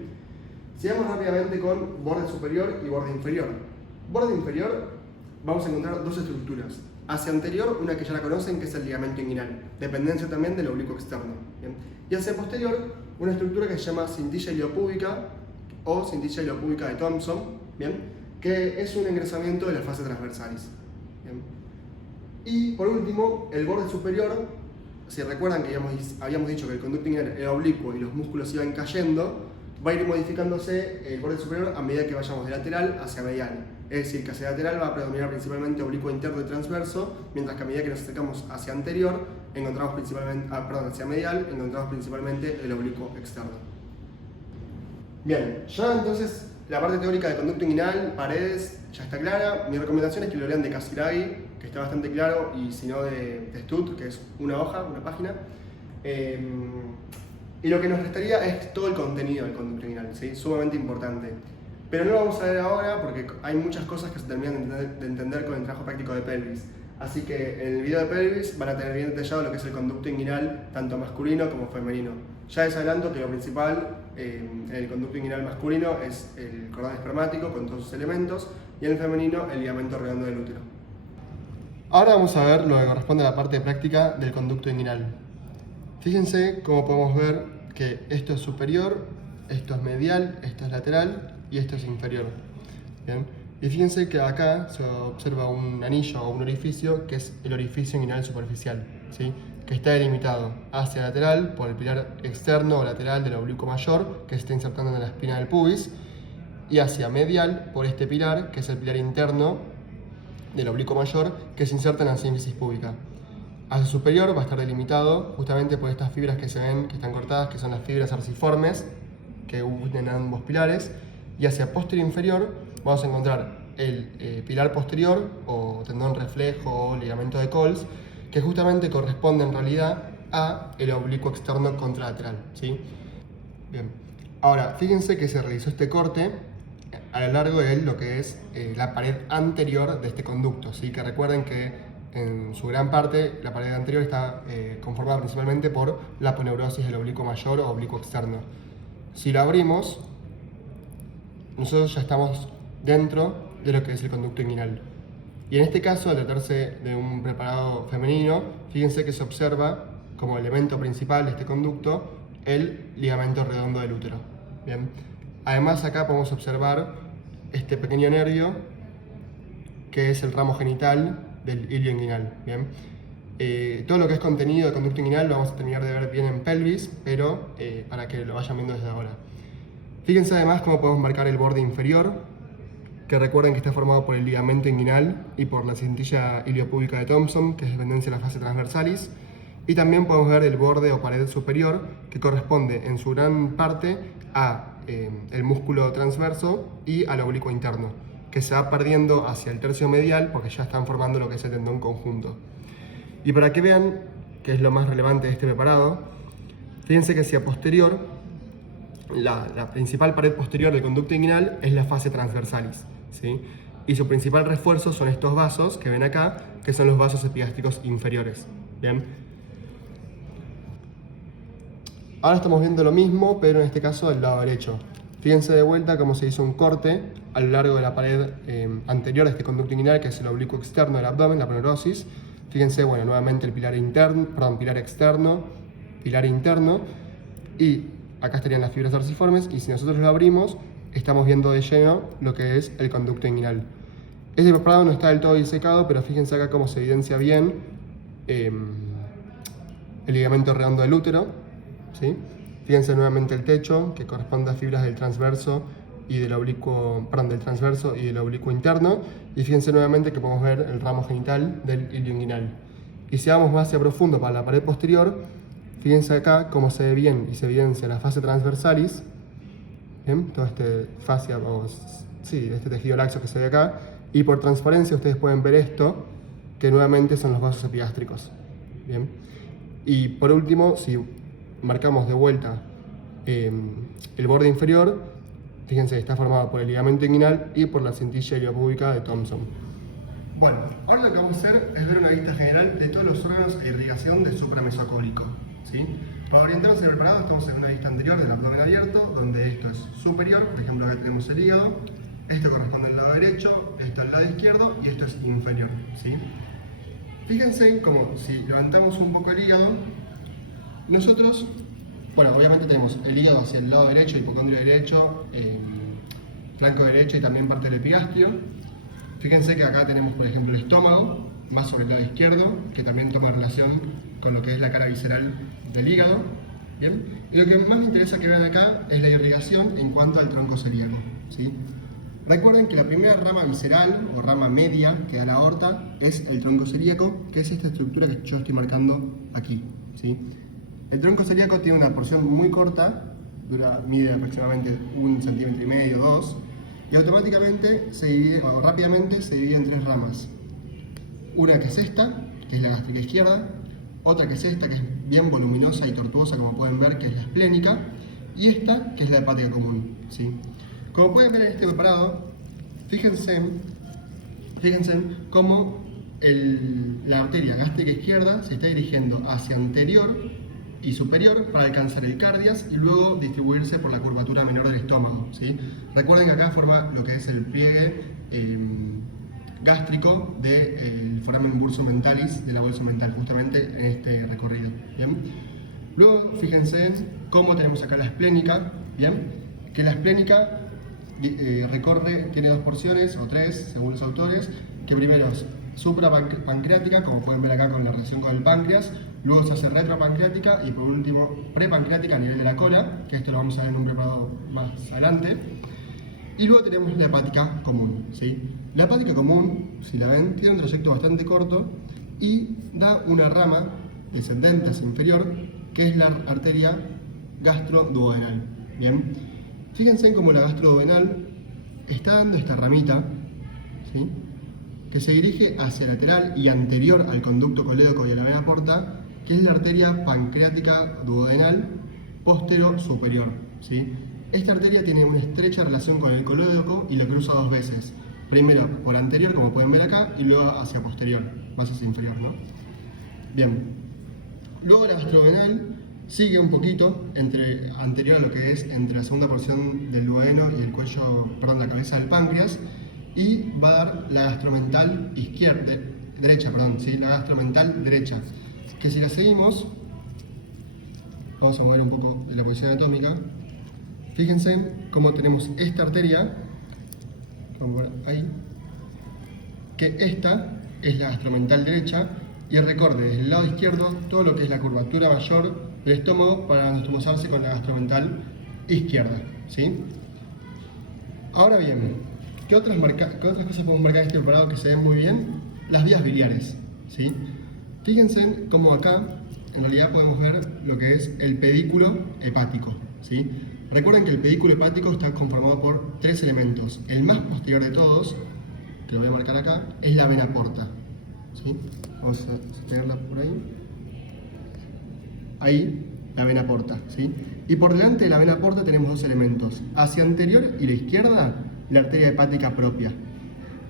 sigamos rápidamente con borde superior y borde inferior. Borde inferior, vamos a encontrar dos estructuras. Hacia anterior, una que ya la conocen, que es el ligamento inguinal, dependencia también del oblicuo externo. ¿Bien? Y hacia posterior, una estructura que se llama cintilla iliopúbica o cintilla iliopúbica de Thomson, ¿bien? Que es un engrosamiento de la fascia transversalis. ¿Bien? Y por último, el borde superior, si recuerdan que habíamos dicho que el conducto inguinal era oblicuo y los músculos iban cayendo, va a ir modificándose el borde superior a medida que vayamos de lateral hacia medial. Es decir, que hacia lateral va a predominar principalmente oblicuo interno y transverso, mientras que a medida que nos acercamos hacia anterior, encontramos principalmente, hacia medial, encontramos principalmente el oblicuo externo. Bien, ya entonces la parte teórica de conducto inguinal, paredes, ya está clara. Mi recomendación es que lo lean de Casiraghi, que está bastante claro, y si no de Stutt, que es una hoja, una página. Y lo que nos restaría es todo el contenido del conducto inguinal, ¿sí? Sumamente importante. Pero no lo vamos a ver ahora porque hay muchas cosas que se terminan de entender con el trabajo práctico de pelvis. Así que en el video de pelvis van a tener bien detallado lo que es el conducto inguinal, tanto masculino como femenino. Ya les adelanto que lo principal en el conducto inguinal masculino es el cordón espermático con todos sus elementos, y en el femenino el ligamento redondo del útero. Ahora vamos a ver lo que corresponde a la parte práctica del conducto inguinal. Fíjense cómo podemos ver que esto es superior, esto es medial, esto es lateral y esto es inferior. ¿Bien? Y fíjense que acá se observa un anillo o un orificio que es el orificio inguinal superficial, ¿sí? Que está delimitado hacia lateral por el pilar externo o lateral del oblicuo mayor que se está insertando en la espina del pubis, y hacia medial por este pilar que es el pilar interno del oblicuo mayor que se inserta en la sínfisis púbica. Hacia superior va a estar delimitado justamente por estas fibras que se ven que están cortadas, que son las fibras arciformes que unen ambos pilares. Y hacia posterior inferior vamos a encontrar el pilar posterior o tendón reflejo o ligamento de Coles, que justamente corresponde en realidad a el oblicuo externo contralateral, ¿sí? Bien. Ahora, fíjense que se realizó este corte a lo largo de lo que es la pared anterior de este conducto, ¿sí? Que recuerden que en su gran parte la pared anterior está conformada principalmente por la aponeurosis del oblicuo mayor o oblicuo externo. Si lo abrimos, nosotros ya estamos dentro de lo que es el conducto inguinal. Y en este caso, al tratarse de un preparado femenino, fíjense que se observa como elemento principal de este conducto el ligamento redondo del útero. Bien. Además, acá podemos observar este pequeño nervio que es el ramo genital del ilio inguinal. Bien. Todo lo que es contenido de conducto inguinal lo vamos a terminar de ver bien en pelvis, pero para que lo vayan viendo desde ahora. Fíjense además cómo podemos marcar el borde inferior, que recuerden que está formado por el ligamento inguinal y por la cintilla iliopúbica de Thomson, que es dependencia de la fascia transversalis. Y también podemos ver el borde o pared superior, que corresponde en su gran parte a el músculo transverso y al oblicuo interno, que se va perdiendo hacia el tercio medial porque ya están formando lo que es el tendón conjunto. Y para que vean que es lo más relevante de este preparado, fíjense que hacia posterior, la principal pared posterior del conducto inguinal es la fascia transversalis, ¿sí? Y su principal refuerzo son estos vasos que ven acá, que son los vasos epigástricos inferiores. ¿Bien? Ahora estamos viendo lo mismo, pero en este caso del lado derecho. Fíjense de vuelta cómo se hizo un corte a lo largo de la pared anterior de este conducto inguinal, que es el oblicuo externo del abdomen, la aponeurosis. Fíjense, bueno, nuevamente el pilar externo, pilar interno, y acá estarían las fibras arciformes, y si nosotros lo abrimos, estamos viendo de lleno lo que es el conducto inguinal. Este preparado no está del todo disecado, pero fíjense acá cómo se evidencia bien el ligamento redondo del útero, ¿sí? Fíjense nuevamente el techo, que corresponde a fibras del transverso y del oblicuo, del transverso y del oblicuo interno, y fíjense nuevamente que podemos ver el ramo genital del ilio inguinal. Y si vamos más hacia profundo para la pared posterior, fíjense acá cómo se ve bien y se evidencia la fascia transversalis, ¿bien? Todo este fascia, este tejido laxo que se ve acá, y por transparencia ustedes pueden ver esto, que nuevamente son los vasos epigástricos. ¿Bien? Y por último, si marcamos de vuelta el borde inferior, fíjense, está formado por el ligamento inguinal y por la cintilla iliopúbica de Thomson. Bueno, ahora lo que vamos a hacer es ver una vista general de todos los órganos e irrigación del supramesocólico, ¿sí? Para orientarnos en el preparado estamos en una vista anterior del abdomen abierto, donde esto es superior, por ejemplo acá tenemos el hígado, esto corresponde al lado derecho, esto al lado izquierdo y esto es inferior, ¿sí? Fíjense como si levantamos un poco el hígado, nosotros, bueno, obviamente tenemos el hígado hacia el lado derecho, hipocondrio derecho, flanco derecho y también parte del epigastrio. Fíjense que acá tenemos, por ejemplo, el estómago, más sobre el lado izquierdo, que también toma relación con lo que es la cara visceral del hígado. ¿Bien? Y lo que más me interesa que vean acá es la irrigación en cuanto al tronco celíaco, ¿sí? Recuerden que la primera rama visceral o rama media que da la aorta es el tronco celíaco, que es esta estructura que yo estoy marcando aquí, ¿sí? El tronco celíaco tiene una porción muy corta, mide aproximadamente 1,5 centímetros, 2, y automáticamente se divide, o rápidamente se divide en 3 ramas. Una que es esta, que es la gástrica izquierda, otra que es esta, que es bien voluminosa y tortuosa, como pueden ver, que es la esplénica, y esta, que es la hepática común, ¿sí? Como pueden ver en este preparado, fíjense cómo la arteria gástrica izquierda se está dirigiendo hacia anterior y superior para alcanzar el cardias y luego distribuirse por la curvatura menor del estómago, ¿sí? Recuerden que acá forma lo que es el pliegue gástrico del foramen bursum mentalis de la bolsa mental, justamente en este recorrido, ¿bien? Luego, fíjense cómo tenemos acá la esplénica, ¿bien? Que la esplénica tiene 2 porciones, o 3, según los autores, que primero es suprapancreática, como pueden ver acá con la relación con el páncreas, luego se hace retropancreática y por último prepancreática a nivel de la cola, que esto lo vamos a ver en un preparado más adelante. Y luego tenemos la hepática común, ¿sí? La hepática común, si la ven, tiene un trayecto bastante corto y da una rama descendente hacia inferior, que es la arteria gastroduodenal, ¿bien? Fíjense cómo la gastroduodenal está dando esta ramita, ¿sí? Que se dirige hacia lateral y anterior al conducto colédoco y a la vena porta, que es la arteria pancreática duodenal postero superior, ¿sí? Esta arteria tiene una estrecha relación con el colédoco y lo cruza 2 veces. Primero por anterior, como pueden ver acá, y luego hacia posterior, más hacia inferior, ¿no? Bien. Luego la gastroduodenal sigue un poquito anterior a lo que es entre la segunda porción del duodeno y el cuello, perdón, la cabeza del páncreas, y va a dar la gastromental derecha, ¿sí? La gastromental derecha, que si la seguimos, vamos a mover un poco la posición anatómica. Fíjense cómo tenemos esta arteria, vamos a ver ahí, que esta es la gastromental derecha, y recorre desde el lado izquierdo todo lo que es la curvatura mayor del estómago para anastomosarse con la gastromental izquierda, ¿sí? Ahora bien, ¿qué otras cosas podemos marcar en este preparado que se ven muy bien? Las vías biliares, ¿sí? Fíjense cómo acá en realidad podemos ver lo que es el pedículo hepático, ¿sí? Recuerden que el pedículo hepático está conformado por 3 elementos. El más posterior de todos, que lo voy a marcar acá, es la vena porta, ¿sí? Vamos a tenerla por ahí. Ahí, la vena porta, ¿sí? Y por delante de la vena porta tenemos 2 elementos. Hacia anterior y la izquierda, la arteria hepática propia.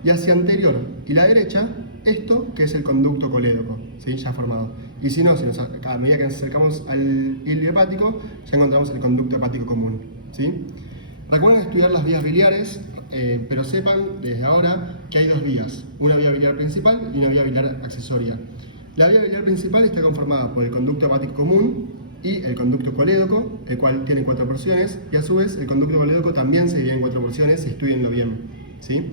Y hacia anterior y la derecha, esto que es el conducto colédoco, ¿sí? Ya formado. Y si no, a medida que nos acercamos al hilo hepático, ya encontramos el conducto hepático común, ¿sí? Recuerden estudiar las vías biliares, pero sepan desde ahora que hay 2 vías. Una vía biliar principal y una vía biliar accesoria. La vía biliar principal está conformada por el conducto hepático común y el conducto colédoco, el cual tiene 4 porciones, y a su vez el conducto colédoco también se divide en 4 porciones, estudienlo bien, ¿sí?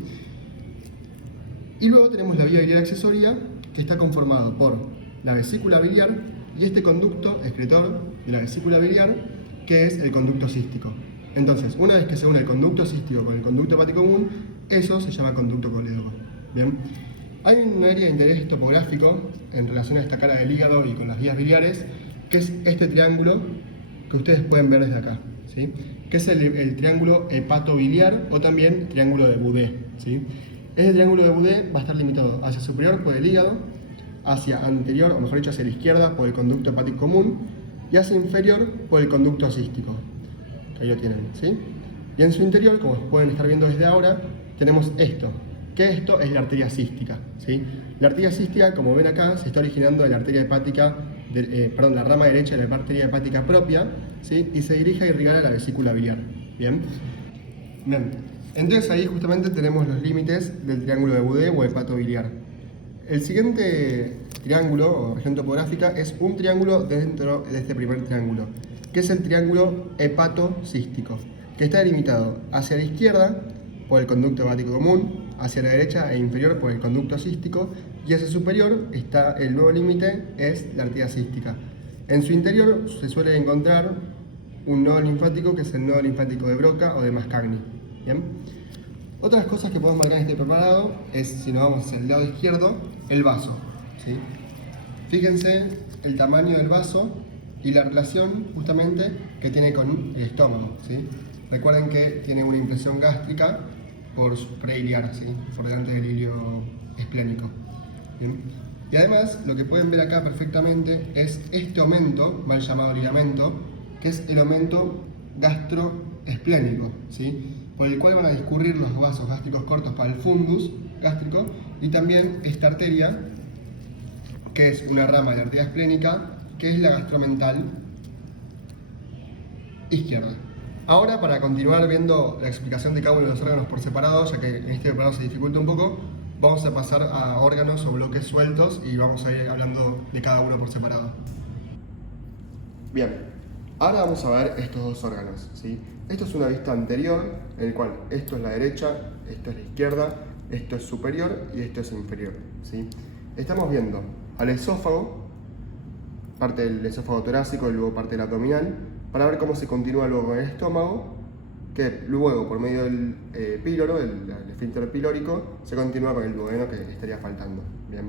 Y luego tenemos la vía biliar accesoria, que está conformada por la vesícula biliar y este conducto excretor de la vesícula biliar, que es el conducto cístico. Entonces, una vez que se une el conducto cístico con el conducto hepático común, eso se llama conducto colédoco, ¿bien? Hay un área de interés topográfico en relación a esta cara del hígado y con las vías biliares, que es este triángulo que ustedes pueden ver desde acá, ¿sí? Que es el triángulo hepatobiliar o también triángulo de Boudet, ¿sí? Este triángulo de Boudet va a estar limitado hacia superior por el hígado, hacia anterior, o mejor dicho, hacia la izquierda por el conducto hepático común y hacia inferior por el conducto cístico. Ahí lo tienen, ¿sí? Y en su interior, como pueden estar viendo desde ahora, tenemos esto, que esto es la arteria cística, ¿sí? La arteria cística, como ven acá, se está originando de la arteria hepática, la rama derecha de la arteria hepática propia, ¿sí? Y se dirige a irrigar a la vesícula biliar, ¿bien? Bien, entonces ahí justamente tenemos los límites del triángulo de Boudet o hepatobiliar. El siguiente triángulo o región topográfica es un triángulo dentro de este primer triángulo, que es el triángulo hepatocístico, que está delimitado hacia la izquierda por el conducto hepático común, hacia la derecha e inferior por el conducto cístico, y hacia el superior está el nuevo límite, es la arteria cística. En su interior se suele encontrar un nodo linfático, que es el nodo linfático de Broca o de Mascagni. ¿Bien? Otras cosas que podemos marcar en este preparado es, si nos vamos hacia el lado izquierdo, el vaso, ¿sí? Fíjense el tamaño del vaso y la relación justamente que tiene con el estómago, ¿sí? Recuerden que tiene una impresión gástrica por su preiliar, ¿sí? Por delante del hilio esplénico. ¿Bien? Y además, lo que pueden ver acá perfectamente es este aumento, mal llamado ligamento, que es el aumento gastroesplénico, ¿sí? Por el cual van a discurrir los vasos gástricos cortos para el fundus gástrico, y también esta arteria, que es una rama de la arteria esplénica, que es la gastromental izquierda. Ahora, para continuar viendo la explicación de cada uno de los órganos por separado, ya que en este preparado se dificulta un poco, vamos a pasar a órganos o bloques sueltos y vamos a ir hablando de cada uno por separado. Bien, ahora vamos a ver estos dos órganos, ¿sí? Esto es una vista anterior, en el cual esto es la derecha, esto es la izquierda, esto es superior y esto es inferior, ¿sí? Estamos viendo al esófago, parte del esófago torácico y luego parte del abdominal, para ver cómo se continúa luego con el estómago, que luego por medio del píloro, el esfínter pilórico, se continúa con el duodeno, que estaría faltando. Bien.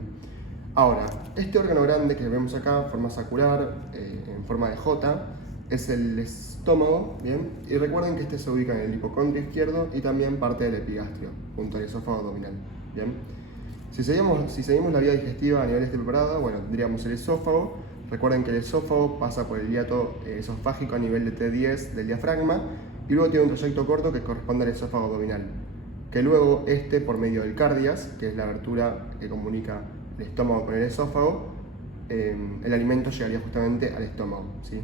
Ahora, este órgano grande que vemos acá, forma sacular, en forma de J, es el estómago, ¿bien? Y recuerden que este se ubica en el hipocondrio izquierdo y también parte del epigastrio, junto al esófago abdominal, ¿bien? Si seguimos la vía digestiva a nivel preparado, bueno, tendríamos el esófago. Recuerden que el esófago pasa por el hiato esofágico a nivel de T10 del diafragma y luego tiene un trayecto corto que corresponde al esófago abdominal, que luego por medio del cardias, que es la abertura que comunica el estómago con el esófago, el alimento llegaría justamente al estómago, ¿sí?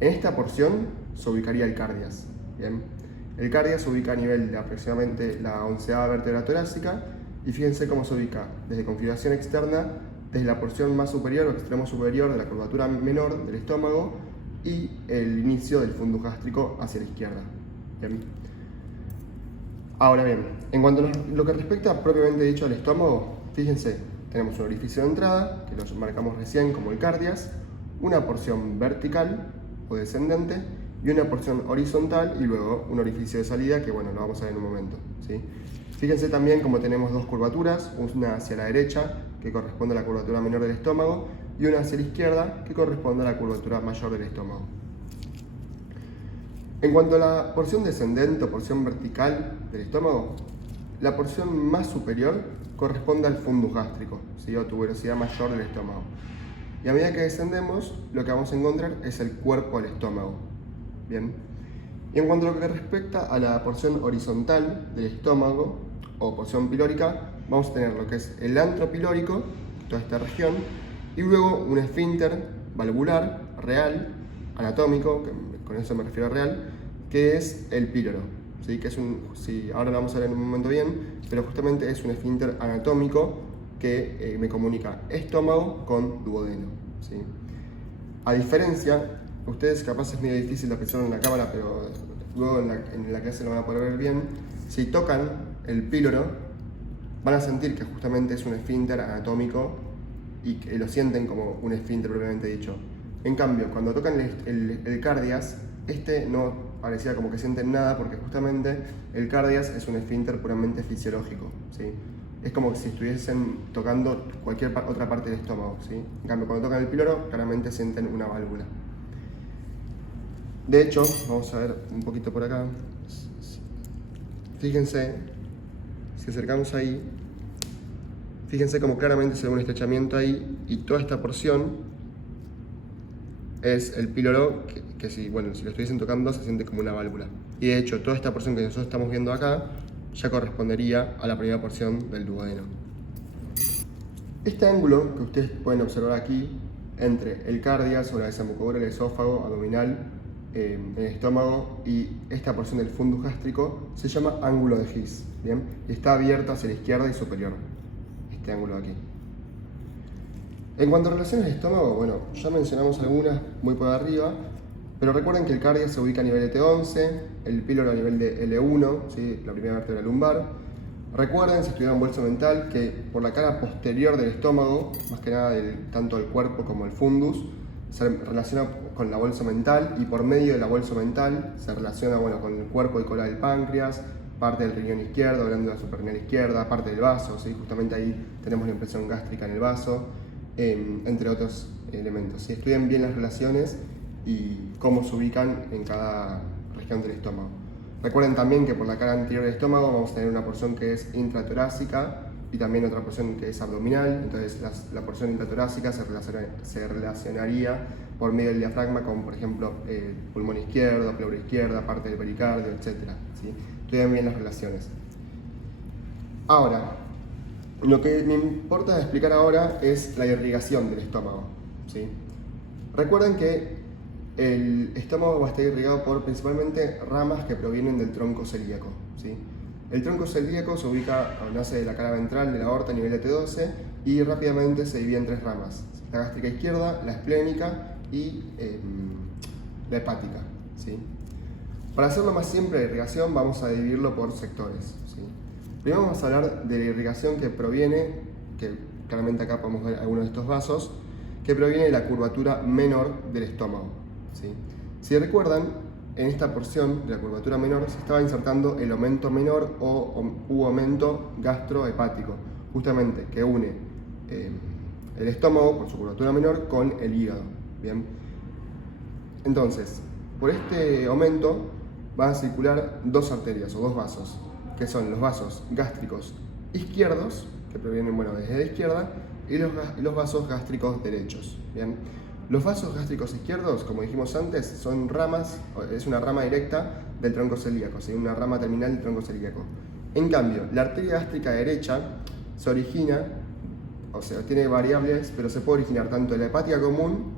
En esta porción se ubicaría el cardias, ¿bien? El cardias se ubica a nivel de aproximadamente la 11ª vértebra torácica y fíjense cómo se ubica desde configuración externa, desde la porción más superior o extremo superior de la curvatura menor del estómago y el inicio del fundus gástrico hacia la izquierda. ¿Bien? Ahora bien, en cuanto a lo que respecta propiamente dicho al estómago, fíjense, tenemos un orificio de entrada, que lo marcamos recién como el cardias, una porción vertical o descendente y una porción horizontal y luego un orificio de salida que bueno, lo vamos a ver en un momento, ¿sí? Fíjense también como tenemos dos curvaturas, una hacia la derecha que corresponde a la curvatura menor del estómago y una hacia la izquierda que corresponde a la curvatura mayor del estómago. En cuanto a la porción descendente o porción vertical del estómago, la porción más superior corresponde al fundus gástrico, ¿sí? O tuberosidad mayor del estómago. Y a medida que descendemos, lo que vamos a encontrar es el cuerpo del estómago. Bien. Y en cuanto a lo que respecta a la porción horizontal del estómago o porción pilórica, vamos a tener lo que es el antro pilórico, toda esta región, y luego un esfínter valvular real, anatómico, que con eso me refiero a real, que es el píloro, ¿sí? Que es ahora lo vamos a ver en un momento bien, pero justamente es un esfínter anatómico que me comunica estómago con duodeno, ¿sí? A diferencia, ustedes capaz es medio difícil de apreciar en la cámara, pero luego en la clase lo van a poder ver bien. Si tocan el píloro, van a sentir que justamente es un esfínter anatómico y que lo sienten como un esfínter propiamente dicho. En cambio, cuando tocan el cardias, no parecía como que sienten nada porque justamente el cardias es un esfínter puramente fisiológico, ¿sí? Es como si estuviesen tocando cualquier otra parte del estómago, ¿sí? En cambio, cuando tocan el píloro, claramente sienten una válvula. De hecho, vamos a ver un poquito por acá. Fíjense, si acercamos ahí, fíjense como claramente se ve un estrechamiento ahí y toda esta porción es el píloro que si lo estuviesen tocando se siente como una válvula. Y de hecho, toda esta porción que nosotros estamos viendo acá ya correspondería a la primera porción del duodeno. Este ángulo que ustedes pueden observar aquí entre el cardias o la desembocadura del esófago abdominal, el estómago y esta porción del fundus gástrico se llama ángulo de His, ¿bien? Y está abierto hacia la izquierda y superior, este ángulo de aquí. En cuanto a relaciones del estómago, bueno, ya mencionamos algunas muy por arriba, pero recuerden que el cardias se ubica a nivel de T11, el píloro a nivel de L1, ¿sí? La primera vértebra lumbar. Recuerden, si estudiaron bolso mental, que por la cara posterior del estómago, más que nada tanto el cuerpo como el fundus, se relaciona con la bolsa mental, y por medio de la bolsa mental se relaciona, bueno, con el cuerpo y cola del páncreas, parte del riñón izquierdo, glándula suprarrenal izquierda, parte del vaso, ¿sí? Justamente ahí tenemos la impresión gástrica en el vaso, entre otros elementos. ¿Sí? Estudien bien las relaciones y cómo se ubican en cada región del estómago. Recuerden también que por la cara anterior del estómago vamos a tener una porción que es intratorácica y también otra porción que es abdominal. Entonces la porción intratorácica se relacionaría por medio del diafragma con, por ejemplo, pulmón izquierdo, pleura izquierda, parte del pericardio, etc. ¿Sí? Estudien bien las relaciones. Ahora, lo que me importa explicar ahora es la irrigación del estómago, ¿sí? Recuerden que el estómago va a estar irrigado por principalmente ramas que provienen del tronco celíaco, ¿sí? El tronco celíaco se ubica, nace de la cara ventral de la aorta a nivel de T12 y rápidamente se divide en tres ramas: la gástrica izquierda, la esplénica y la hepática, ¿sí? Para hacerlo más simple la irrigación vamos a dividirlo por sectores, ¿sí? Primero vamos a hablar de la irrigación que proviene, que claramente acá podemos ver algunos de estos vasos, que proviene de la curvatura menor del estómago, ¿sí? Si recuerdan, en esta porción de la curvatura menor se estaba insertando el aumento menor u aumento gastrohepático, justamente que une el estómago por su curvatura menor con el hígado, ¿bien? Entonces, por este aumento van a circular dos arterias o dos vasos, que son los vasos gástricos izquierdos, que provienen, bueno, desde la izquierda, y los vasos gástricos derechos, ¿bien? Los vasos gástricos izquierdos, como dijimos antes, son ramas, es una rama directa del tronco celíaco, ¿sí? Una rama terminal del tronco celíaco. En cambio, la arteria gástrica derecha se origina, o sea, tiene variables, pero se puede originar tanto de la hepática común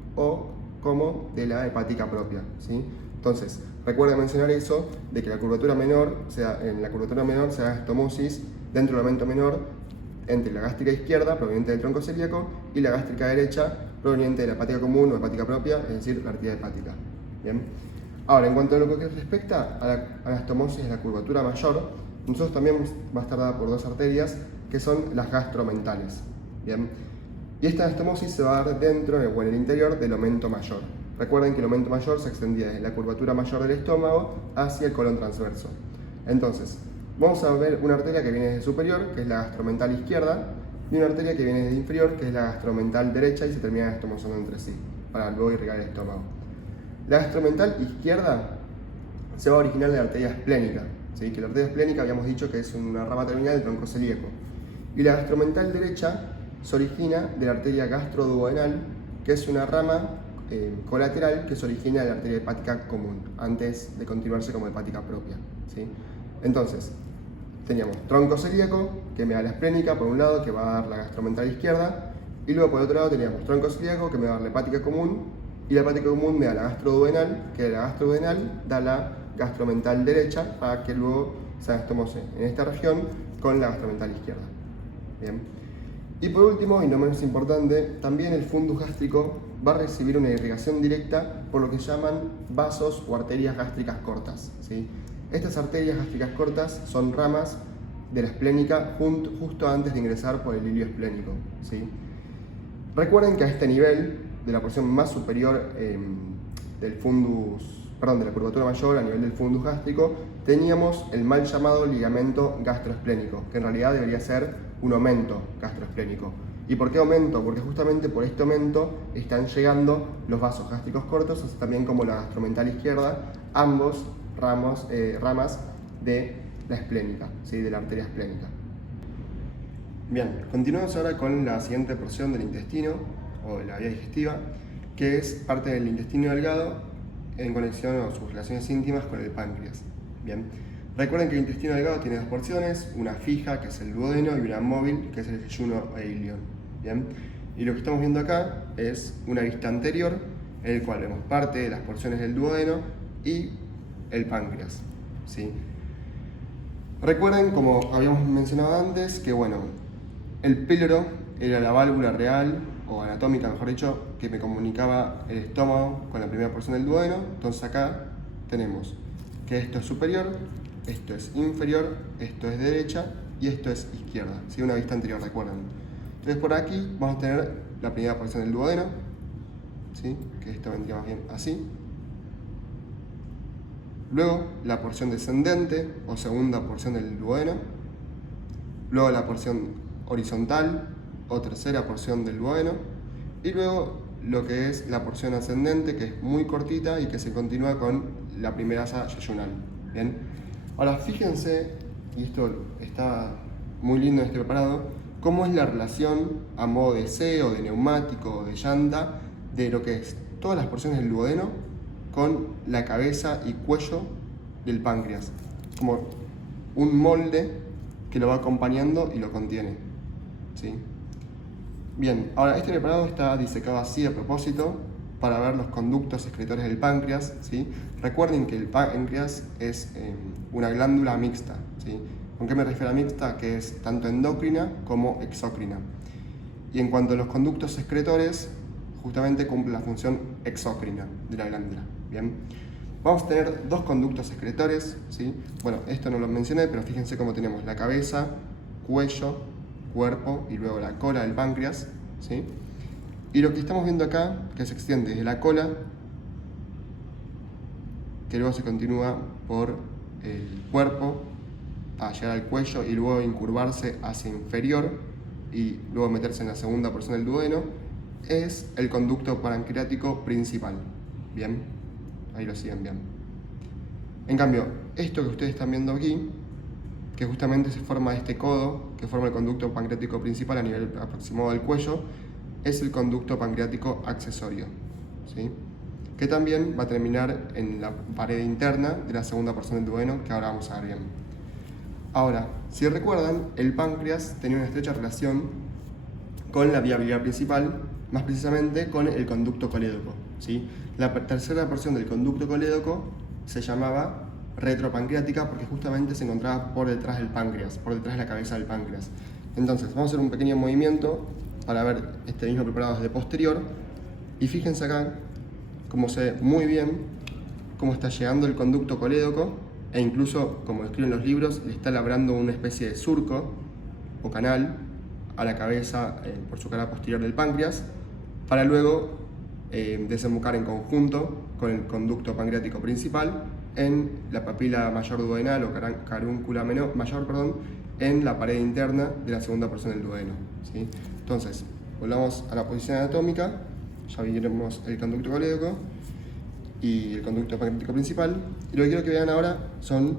como de la hepática propia, ¿sí? Entonces, recuerden mencionar eso, de que en la curvatura menor se da gastomosis dentro del aumento menor entre la gástrica izquierda, proveniente del tronco celíaco, y la gástrica derecha, proveniente de la hepática común o hepática propia, es decir, la arteria hepática. ¿Bien? Ahora, en cuanto a lo que respecta a la gastomosis de la curvatura mayor, nosotros también va a estar dada por dos arterias, que son las gastromentales. ¿Bien? Y esta gastomosis se va a dar dentro o en el interior del aumento mayor. Recuerden que el aumento mayor se extendía desde la curvatura mayor del estómago hacia el colon transverso. Entonces, vamos a ver una arteria que viene desde superior, que es la gastromental izquierda, y una arteria que viene desde inferior, que es la gastromental derecha, y se termina gastomosando entre sí, para luego irrigar el estómago. La gastromental izquierda se va a originar de la arteria esplénica, ¿sí? Que la arteria esplénica habíamos dicho que es una rama terminal del tronco celíaco. Y la gastromental derecha se origina de la arteria gastroduodenal, que es una rama colateral que se origina de la arteria hepática común, antes de continuarse como hepática propia, ¿sí? Entonces, teníamos tronco celíaco, que me da la esplénica por un lado, que va a dar la gastromental izquierda, y luego por el otro lado teníamos tronco celíaco, que me va a dar la hepática común, y la hepática común me da la gastroduodenal, que de la gastroduodenal da la gastromental derecha, para que luego se gastomose en esta región con la gastromental izquierda. Bien. Y por último, y no menos importante, también el fundus gástrico va a recibir una irrigación directa por lo que llaman vasos o arterias gástricas cortas, ¿sí? Estas arterias gástricas cortas son ramas de la esplénica justo antes de ingresar por el hilio esplénico, ¿sí? Recuerden que a este nivel, de la porción más superior de la curvatura mayor, a nivel del fundus gástrico, teníamos el mal llamado ligamento gastroesplénico, que en realidad debería ser un aumento gastroesplénico. ¿Y por qué aumento? Porque justamente por este aumento están llegando los vasos gástricos cortos, así también como la gastromental izquierda, ambos ramas de la esplénica, ¿sí? De la arteria esplénica. Bien, continuamos ahora con la siguiente porción del intestino, o de la vía digestiva, que es parte del intestino delgado en conexión o sus relaciones íntimas con el páncreas. Bien, Recuerden que el intestino delgado tiene dos porciones, una fija, que es el duodeno, y una móvil, que es el yeyuno e ilion. ¿Bien? Y lo que estamos viendo acá es una vista anterior, en el cual vemos parte de las porciones del duodeno y el páncreas. ¿Sí? Recuerden, como habíamos mencionado antes, que bueno, el píloro era la válvula real, o anatómica mejor dicho, que me comunicaba el estómago con la primera porción del duodeno. Entonces acá tenemos que esto es superior, esto es inferior, esto es derecha y esto es izquierda. ¿Sí? Una vista anterior, recuerden. Entonces por aquí vamos a tener la primera porción del duodeno, ¿sí? Que esto vendría más bien así. Luego la porción descendente o segunda porción del duodeno. Luego la porción horizontal o tercera porción del duodeno. Y luego lo que es la porción ascendente, que es muy cortita y que se continúa con la primera asa yeyunal. ¿Bien? Ahora fíjense, y esto está muy lindo en este preparado, cómo es la relación a modo de C o de neumático o de llanta de lo que es todas las porciones del duodeno con la cabeza y cuello del páncreas, como un molde que lo va acompañando y lo contiene. ¿Sí? Bien, ahora este preparado está disecado así a propósito para ver los conductos excretores del páncreas. ¿Sí? Recuerden que el páncreas es una glándula mixta. ¿Sí? ¿Con qué me refiero a mixta? Que es tanto endocrina como exócrina. Y en cuanto a los conductos excretores, justamente cumple la función exócrina de la glándula. Bien, vamos a tener dos conductos excretores. ¿Sí? Bueno, esto no lo mencioné, pero fíjense cómo tenemos la cabeza, cuello, cuerpo y luego la cola del páncreas. ¿Sí? Y lo que estamos viendo acá, que se extiende desde la cola, que luego se continúa por el cuerpo a llegar al cuello y luego incurvarse hacia inferior y luego meterse en la segunda porción del duodeno, es el conducto pancreático principal. Bien, ahí lo siguen bien. En cambio, esto que ustedes están viendo aquí, que justamente se forma este codo, que forma el conducto pancreático principal a nivel aproximado del cuello, es el conducto pancreático accesorio. ¿Sí? Que también va a terminar en la pared interna de la segunda porción del duodeno, que ahora vamos a ver bien. Ahora, si recuerdan, el páncreas tenía una estrecha relación con la vía biliar principal, más precisamente con el conducto colédoco. ¿Sí? La tercera porción del conducto colédoco se llamaba retropancreática porque justamente se encontraba por detrás del páncreas, por detrás de la cabeza del páncreas. Entonces, vamos a hacer un pequeño movimiento para ver este mismo preparado desde posterior. Y fíjense acá cómo se ve muy bien cómo está llegando el conducto colédoco e incluso, como describen los libros, le está labrando una especie de surco o canal a la cabeza por su cara posterior del páncreas para luego desembocar en conjunto con el conducto pancreático principal en la papila mayor duodenal o carúncula mayor, en la pared interna de la segunda porción del duodeno. ¿Sí? Entonces, volvamos a la posición anatómica, ya vimos el conducto colédoco y el conducto pancreático principal, y lo que quiero que vean ahora son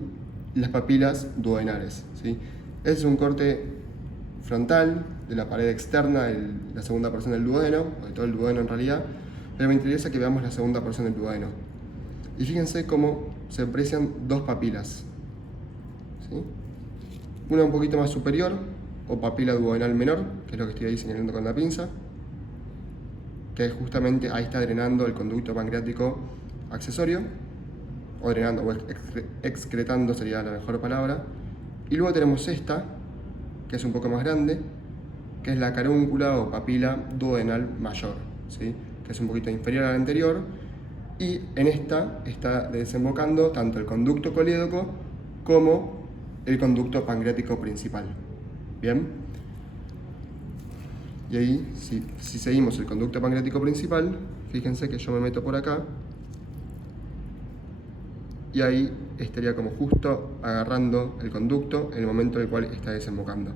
las papilas duodenales. ¿Sí? Este es un corte frontal de la pared externa de la segunda porción del duodeno, o de todo el duodeno en realidad, pero me interesa que veamos la segunda porción del duodeno. Y fíjense cómo se aprecian dos papilas. ¿Sí? Una un poquito más superior, o papila duodenal menor, que es lo que estoy ahí señalando con la pinza, que justamente ahí está drenando el conducto pancreático accesorio, o drenando, o excretando sería la mejor palabra. Y luego tenemos esta, que es un poco más grande, que es la carúncula o papila duodenal mayor, ¿sí? Que es un poquito inferior a la anterior, y en esta está desembocando tanto el conducto colédoco como el conducto pancreático principal. ¿Bien? Y ahí, si seguimos el conducto pancreático principal, fíjense que yo me meto por acá, y ahí estaría como justo agarrando el conducto en el momento en el cual está desembocando.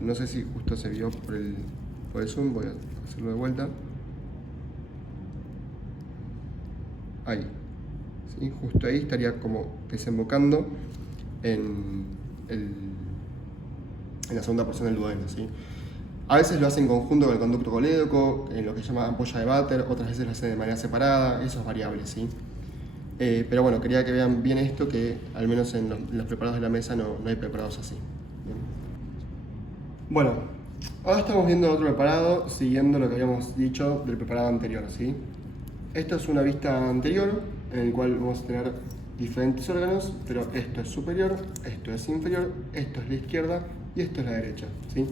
No sé si justo se vio por el zoom, voy a hacerlo de vuelta. Ahí, ¿sí? Justo ahí estaría como desembocando en la segunda porción del duodeno. ¿Sí? A veces lo hacen en conjunto con el conducto colédoco, en lo que se llama ampolla de Vater, otras veces lo hacen de manera separada, eso es variable. ¿Sí? Pero bueno, quería que vean bien esto, que al menos en los preparados de la mesa no hay preparados así. Bien. Bueno, ahora estamos viendo otro preparado, siguiendo lo que habíamos dicho del preparado anterior, ¿sí? Esto es una vista anterior, en el cual vamos a tener diferentes órganos, pero esto es superior, esto es inferior, esto es la izquierda y esto es la derecha, ¿sí?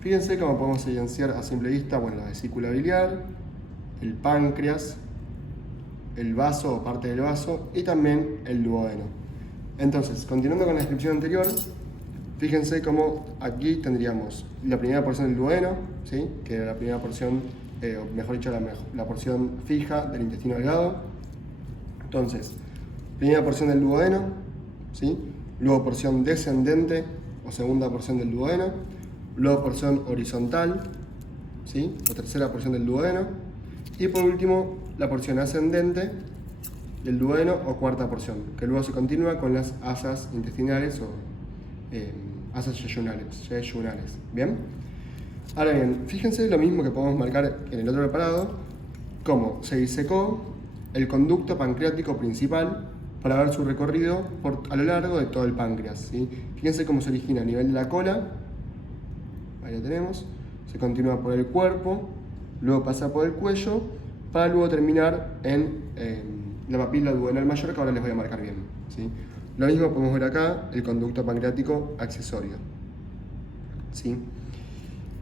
Fíjense cómo podemos evidenciar a simple vista, bueno, la vesícula biliar, el páncreas, el vaso o parte del vaso y también el duodeno. Entonces, continuando con la descripción anterior, fíjense cómo aquí tendríamos la primera porción del duodeno, ¿sí? Que era la primera porción, o mejor dicho, la porción fija del intestino delgado. Entonces, primera porción del duodeno, ¿sí? Luego porción descendente o segunda porción del duodeno, luego porción horizontal, ¿sí? O tercera porción del duodeno, y por último la porción ascendente del duodeno o cuarta porción, que luego se continúa con las asas intestinales o asas yeyunales. ¿Bien? Ahora bien, fíjense lo mismo que podemos marcar en el otro preparado, cómo se disecó el conducto pancreático principal para ver su recorrido a lo largo de todo el páncreas, ¿sí? Fíjense cómo se origina a nivel de la cola, ahí lo tenemos, se continúa por el cuerpo, luego pasa por el cuello, para luego terminar en la papila duodenal mayor, que ahora les voy a marcar bien, ¿sí? Lo mismo podemos ver acá, el conducto pancreático accesorio, ¿sí?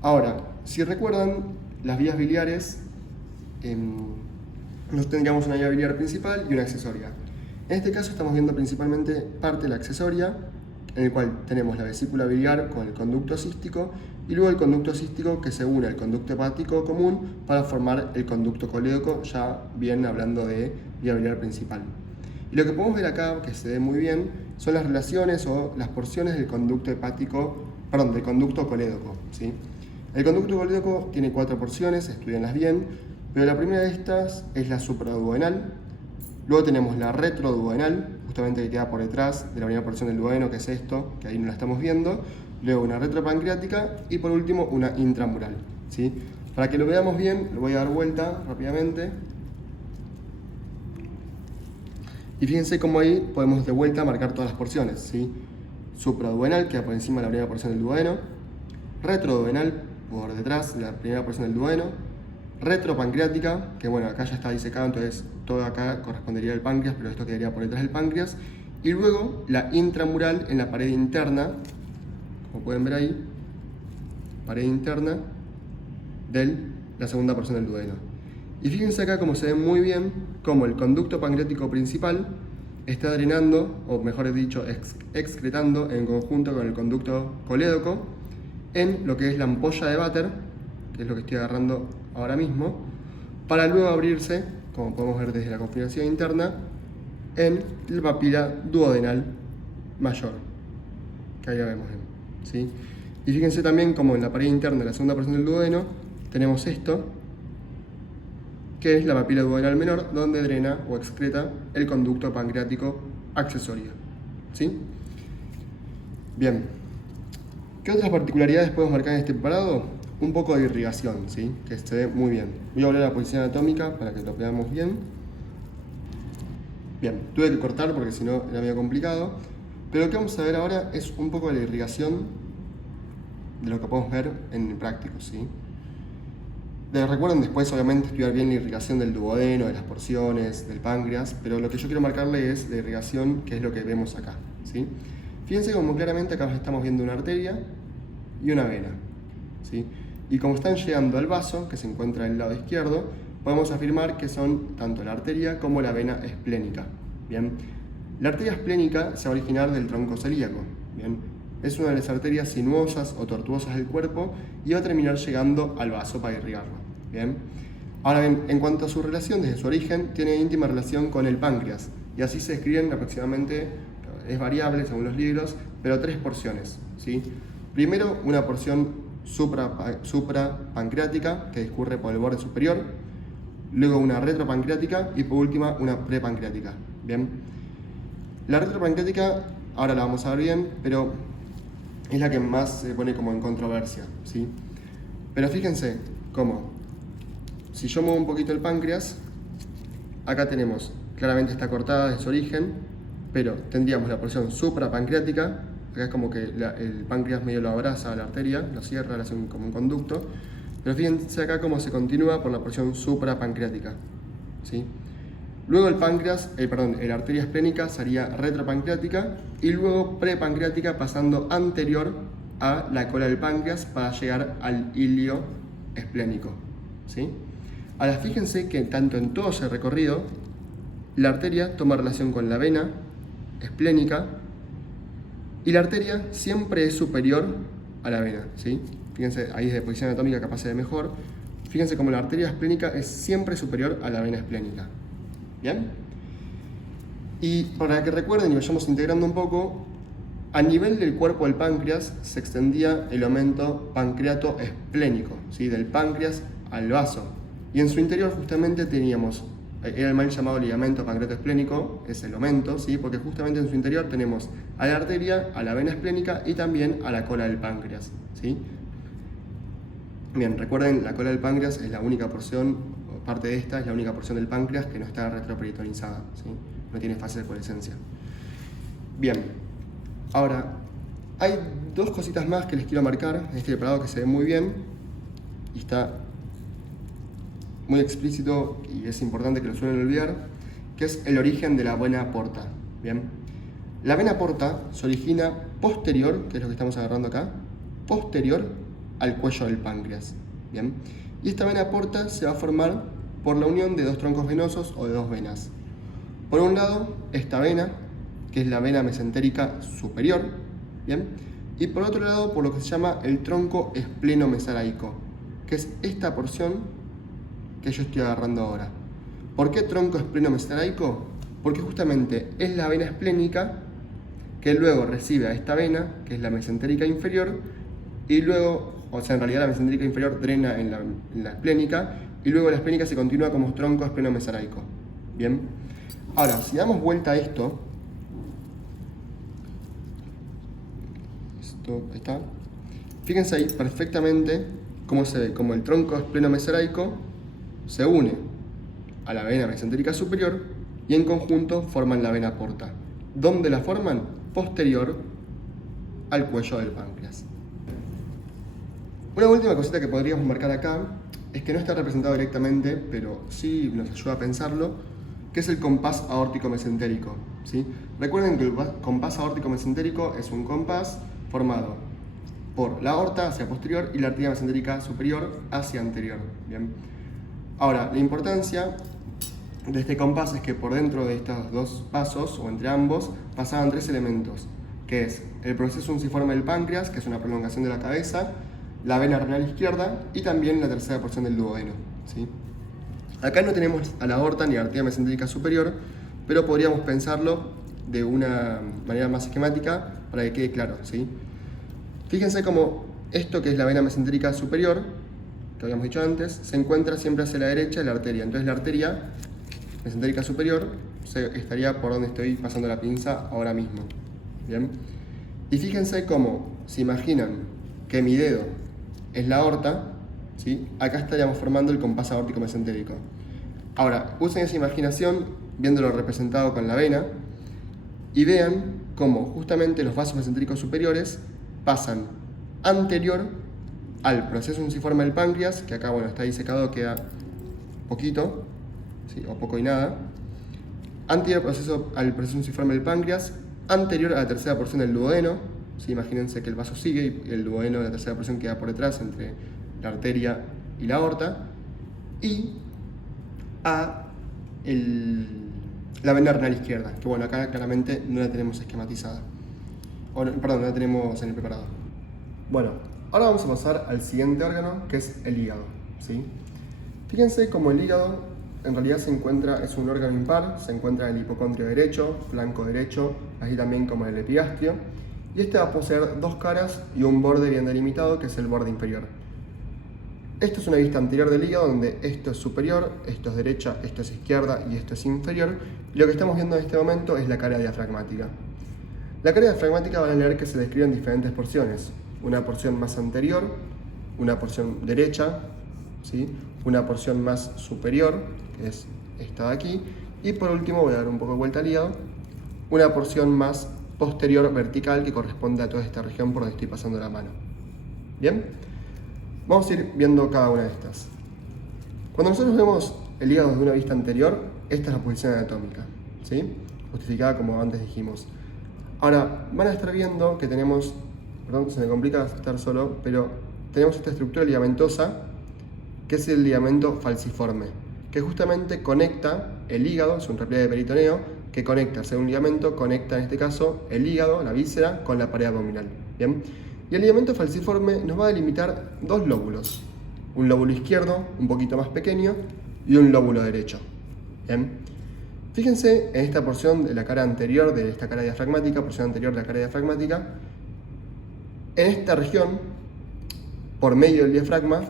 Ahora, si recuerdan, las vías biliares, nos tendríamos una vía biliar principal y una accesoria. En este caso estamos viendo principalmente parte de la accesoria, en el cual tenemos la vesícula biliar con el conducto cístico y luego el conducto cístico que se une al conducto hepático común para formar el conducto colédoco, ya bien hablando de vía biliar principal. Y lo que podemos ver acá, que se ve muy bien, son las relaciones o las porciones del conducto del conducto colédoco, ¿sí? El conducto colédoco tiene 4 porciones, estudianlas bien, pero la primera de estas es la supraduodenal. Luego tenemos la retroduodenal, justamente que queda por detrás de la primera porción del duodeno, que es esto, que ahí no la estamos viendo. Luego una retropancreática y por último una intramural, ¿sí? Para que lo veamos bien, lo voy a dar vuelta rápidamente. Y fíjense cómo ahí podemos de vuelta marcar todas las porciones, ¿sí? Supraduodenal, queda por encima de la primera porción del duodeno. Retroduodenal, por detrás de la primera porción del duodeno. Retropancreática, que bueno, acá ya está disecado, entonces todo acá correspondería al páncreas, pero esto quedaría por detrás del páncreas. Y luego la intramural en la pared interna, como pueden ver ahí, pared interna de la segunda porción del duodeno. Y fíjense acá cómo se ve muy bien cómo el conducto pancreático principal está drenando, o mejor dicho, excretando en conjunto con el conducto colédoco en lo que es la ampolla de váter, que es lo que estoy agarrando ahora mismo, para luego abrirse, como podemos ver desde la configuración interna, en la papila duodenal mayor, que ahí la vemos, ¿sí? Y fíjense también como en la pared interna de la segunda porción del duodeno tenemos esto, que es la papila duodenal menor, donde drena o excreta el conducto pancreático accesorio, ¿sí? Bien, ¿qué otras particularidades podemos marcar en este preparado? Un poco de irrigación, ¿sí? Que se ve muy bien. Voy a volver a la posición anatómica para que lo veamos bien. Bien, tuve que cortar porque si no era medio complicado. Pero lo que vamos a ver ahora es un poco de la irrigación de lo que podemos ver en el práctico, ¿sí? Recuerden después, obviamente, estudiar bien la irrigación del duodeno, de las porciones, del páncreas, pero lo que yo quiero marcarle es la irrigación, que es lo que vemos acá, ¿sí? Fíjense como claramente acá estamos viendo una arteria y una vena, ¿sí? Y como están llegando al vaso, que se encuentra del lado izquierdo, podemos afirmar que son tanto la arteria como la vena esplénica, ¿bien? La arteria esplénica se va a originar del tronco celíaco, ¿bien? Es una de las arterias sinuosas o tortuosas del cuerpo y va a terminar llegando al vaso para irrigarlo, ¿bien? Ahora bien, en cuanto a su relación desde su origen, tiene íntima relación con el páncreas y así se describen aproximadamente, es variable según los libros, pero 3 porciones, ¿sí? Primero, una porción suprapancreática que discurre por el borde superior, luego una retropancreática y por última una prepancreática, ¿bien? La retropancreática ahora la vamos a ver bien, pero es la que más se pone como en controversia, ¿sí? Pero fíjense cómo, si yo muevo un poquito el páncreas, acá tenemos claramente está cortada de su origen, pero tendríamos la porción suprapancreática, acá es como que el páncreas medio lo abraza a la arteria, lo cierra, le hace como un conducto, pero fíjense acá cómo se continúa por la porción suprapancreática, ¿sí? Luego la arteria esplénica sería retropancreática y luego prepancreática pasando anterior a la cola del páncreas para llegar al ilio esplénico, ¿sí? Ahora fíjense que tanto en todo ese recorrido la arteria toma relación con la vena esplénica y la arteria siempre es superior a la vena, ¿sí? Fíjense, ahí desde posición anatómica capaz se ve mejor. Fíjense como la arteria esplénica es siempre superior a la vena esplénica. ¿Bien? Y para que recuerden y vayamos integrando un poco, a nivel del cuerpo del páncreas se extendía el aumento pancreato-esplénico, ¿sí? Del páncreas al vaso. Y en su interior justamente teníamos, era el mal llamado ligamento pancreato-esplénico, es el aumento, ¿sí? Porque justamente en su interior tenemos a la arteria, a la vena esplénica y también a la cola del páncreas, ¿sí? Bien, recuerden, la cola del páncreas es la única porción, o parte de esta es la única porción del páncreas que no está retroperitonizada, ¿sí? No tiene fase de coalescencia. Bien, ahora, hay dos cositas más que les quiero marcar en este preparado que se ve muy bien y está muy explícito y es importante que lo suelen olvidar, que es el origen de la vena porta. Bien, la vena porta se origina posterior, que es lo que estamos agarrando acá, posterior al cuello del páncreas. Bien, y esta vena porta se va a formar por la unión de dos troncos venosos o de dos venas. Por un lado, esta vena, que es la vena mesentérica superior, ¿bien? Y por otro lado, por lo que se llama el tronco esplenomesalaico, que es esta porción que yo estoy agarrando ahora. ¿Por qué tronco esplenomesalaico? Porque justamente es la vena esplénica que luego recibe a esta vena, que es la mesentérica inferior, y luego, o sea, en realidad la mesentérica inferior drena en la esplénica, y luego la esplénica se continúa como tronco esplenomesalaico. Bien. Ahora, si damos vuelta a esto, ahí está. Fíjense ahí perfectamente cómo se ve, como el tronco esplenomesalaico se une a la vena mesentérica superior y en conjunto forman la vena porta. ¿Dónde la forman? Posterior al cuello del páncreas. Una última cosita que podríamos marcar acá es que no está representado directamente, pero sí nos ayuda a pensarlo, que es el compás aórtico mesentérico, ¿sí? Recuerden que el compás aórtico mesentérico es un compás formado por la aorta hacia posterior y la arteria mesentérica superior hacia anterior. Bien. Ahora, la importancia de este compás es que por dentro de estos dos pasos, o entre ambos, pasaban tres elementos, que es el proceso unciforme del páncreas, que es una prolongación de la cabeza, la vena renal izquierda y también la tercera porción del duodeno, ¿sí? Acá no tenemos a la aorta ni a la arteria mesentérica superior, pero podríamos pensarlo de una manera más esquemática para que quede claro, ¿sí? Fíjense cómo esto que es la vena mesentérica superior, que habíamos dicho antes, se encuentra siempre hacia la derecha de la arteria. Entonces la arteria mesentérica superior estaría por donde estoy pasando la pinza ahora mismo. ¿Bien? Y fíjense cómo, si imaginan que mi dedo es la aorta, ¿sí? Acá estaríamos formando el compás aórtico mesentérico. Ahora, usen esa imaginación viéndolo representado con la vena y vean cómo justamente los vasos mesentéricos superiores pasan anterior al proceso unciforme del páncreas, que acá, bueno, está disecado, queda poquito, ¿sí? O poco y nada, anterior al proceso unciforme del páncreas, anterior a la tercera porción del duodeno, ¿sí? Imagínense que el vaso sigue y el duodeno de la tercera porción queda por detrás entre la arteria y la aorta, y a la vena renal izquierda, que bueno, acá claramente no la tenemos esquematizada, perdón, no la tenemos en el preparado. Bueno, ahora vamos a pasar al siguiente órgano, que es el hígado, ¿sí? Fíjense como el hígado en realidad es un órgano impar, se encuentra en el hipocondrio derecho, flanco derecho, así también como en el epigastrio, y este va a poseer dos caras y un borde bien delimitado, que es el borde inferior. Esto es una vista anterior del hígado, donde esto es superior, esto es derecha, esto es izquierda y esto es inferior, y lo que estamos viendo en este momento es la cara diafragmática. La cara diafragmática van a leer que se describe en diferentes porciones, una porción más anterior, una porción derecha, ¿sí? Una porción más superior, que es esta de aquí, Y por último, voy a dar un poco de vuelta al hígado, una porción más posterior vertical que corresponde a toda esta región por donde estoy pasando la mano. Bien, vamos a ir viendo cada una de estas. Cuando nosotros vemos el hígado desde una vista anterior, esta es la posición anatómica, ¿sí? Justificada como antes dijimos. Ahora, van a estar viendo que tenemos, perdón, se me complica estar solo, pero tenemos esta estructura ligamentosa, que es el ligamento falciforme, que justamente conecta el hígado, es un repliegue peritoneo, que conecta, un ligamento, conecta en este caso el hígado, la víscera, con la pared abdominal. ¿Bien? Y el ligamento falciforme nos va a delimitar dos lóbulos, un lóbulo izquierdo, un poquito más pequeño, y un lóbulo derecho. ¿Bien? Fíjense en esta porción de la cara anterior de esta cara diafragmática, porción anterior de la cara diafragmática, en esta región, por medio del diafragma,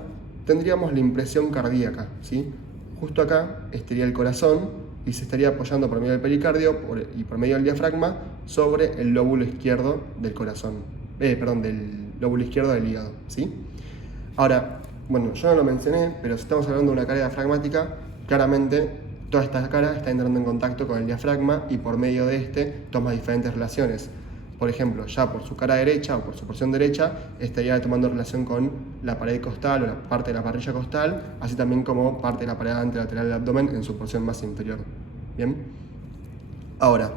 tendríamos la impresión cardíaca, ¿sí? Justo acá estaría el corazón y se estaría apoyando por medio del pericardio y por medio del diafragma sobre el lóbulo izquierdo del corazón, del lóbulo izquierdo del hígado, ¿sí? Ahora, bueno, yo no lo mencioné, pero si estamos hablando de una cara diafragmática, claramente toda esta cara está entrando en contacto con el diafragma y por medio de este toma diferentes relaciones. Por ejemplo, ya por su cara derecha o por su porción derecha estaría tomando relación con la pared costal o la parte de la parrilla costal, así también como parte de la pared anterolateral del abdomen en su porción más inferior. ¿Bien? Ahora,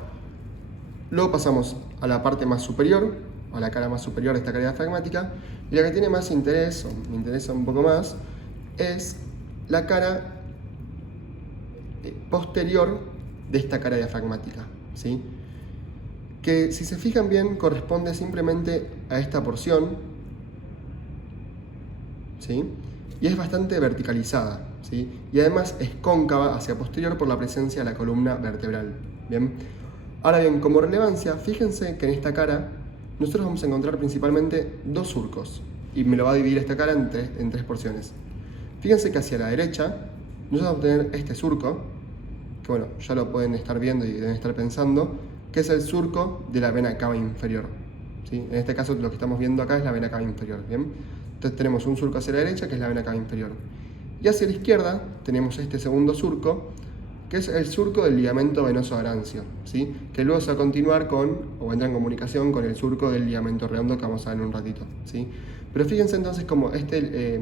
luego pasamos a la parte más superior, a la cara más superior de esta cara diafragmática, y la que tiene más interés, o me interesa un poco más, es la cara posterior de esta cara diafragmática, ¿sí? Que si se fijan bien corresponde simplemente a esta porción, ¿sí? Y es bastante verticalizada, ¿sí? Y además es cóncava hacia posterior por la presencia de la columna vertebral. ¿Bien? Ahora bien, como relevancia, fíjense que en esta cara nosotros vamos a encontrar principalmente dos surcos, y me lo va a dividir esta cara en tres porciones. Fíjense que hacia la derecha nosotros vamos a tener este surco, que bueno, ya lo pueden estar viendo y deben estar pensando, que es el surco de la vena cava inferior, ¿sí? En este caso lo que estamos viendo acá es la vena cava inferior, ¿bien? Entonces tenemos un surco hacia la derecha que es la vena cava inferior. Y hacia la izquierda tenemos este segundo surco, que es el surco del ligamento venoso arancio, ¿sí? Que luego se va a continuar con, o entra en comunicación con el surco del ligamento redondo que vamos a ver en un ratito, ¿sí? Pero fíjense entonces como este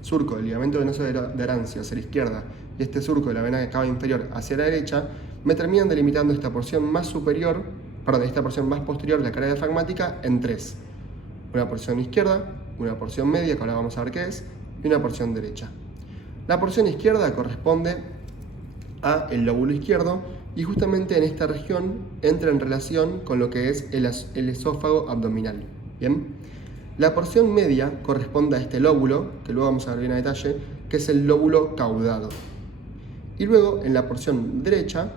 surco del ligamento venoso de arancio hacia la izquierda y este surco de la vena cava inferior hacia la derecha me terminan delimitando esta porción más superior, esta porción más posterior de la cara diafragmática en tres. Una porción izquierda, una porción media, que ahora vamos a ver qué es, y una porción derecha. La porción izquierda corresponde a el lóbulo izquierdo y justamente en esta región entra en relación con lo que es el esófago abdominal. ¿Bien? La porción media corresponde a este lóbulo, que luego vamos a ver bien a detalle, que es el lóbulo caudado. Y luego en la porción derecha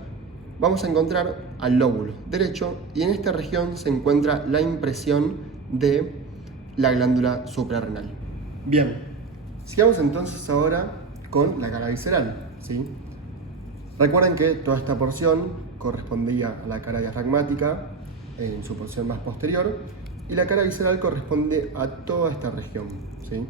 vamos a encontrar al lóbulo derecho y en esta región se encuentra la impresión de la glándula suprarrenal. Bien, sigamos entonces ahora con la cara visceral, ¿sí? Recuerden que toda esta porción correspondía a la cara diafragmática en su porción más posterior y la cara visceral corresponde a toda esta región, ¿sí?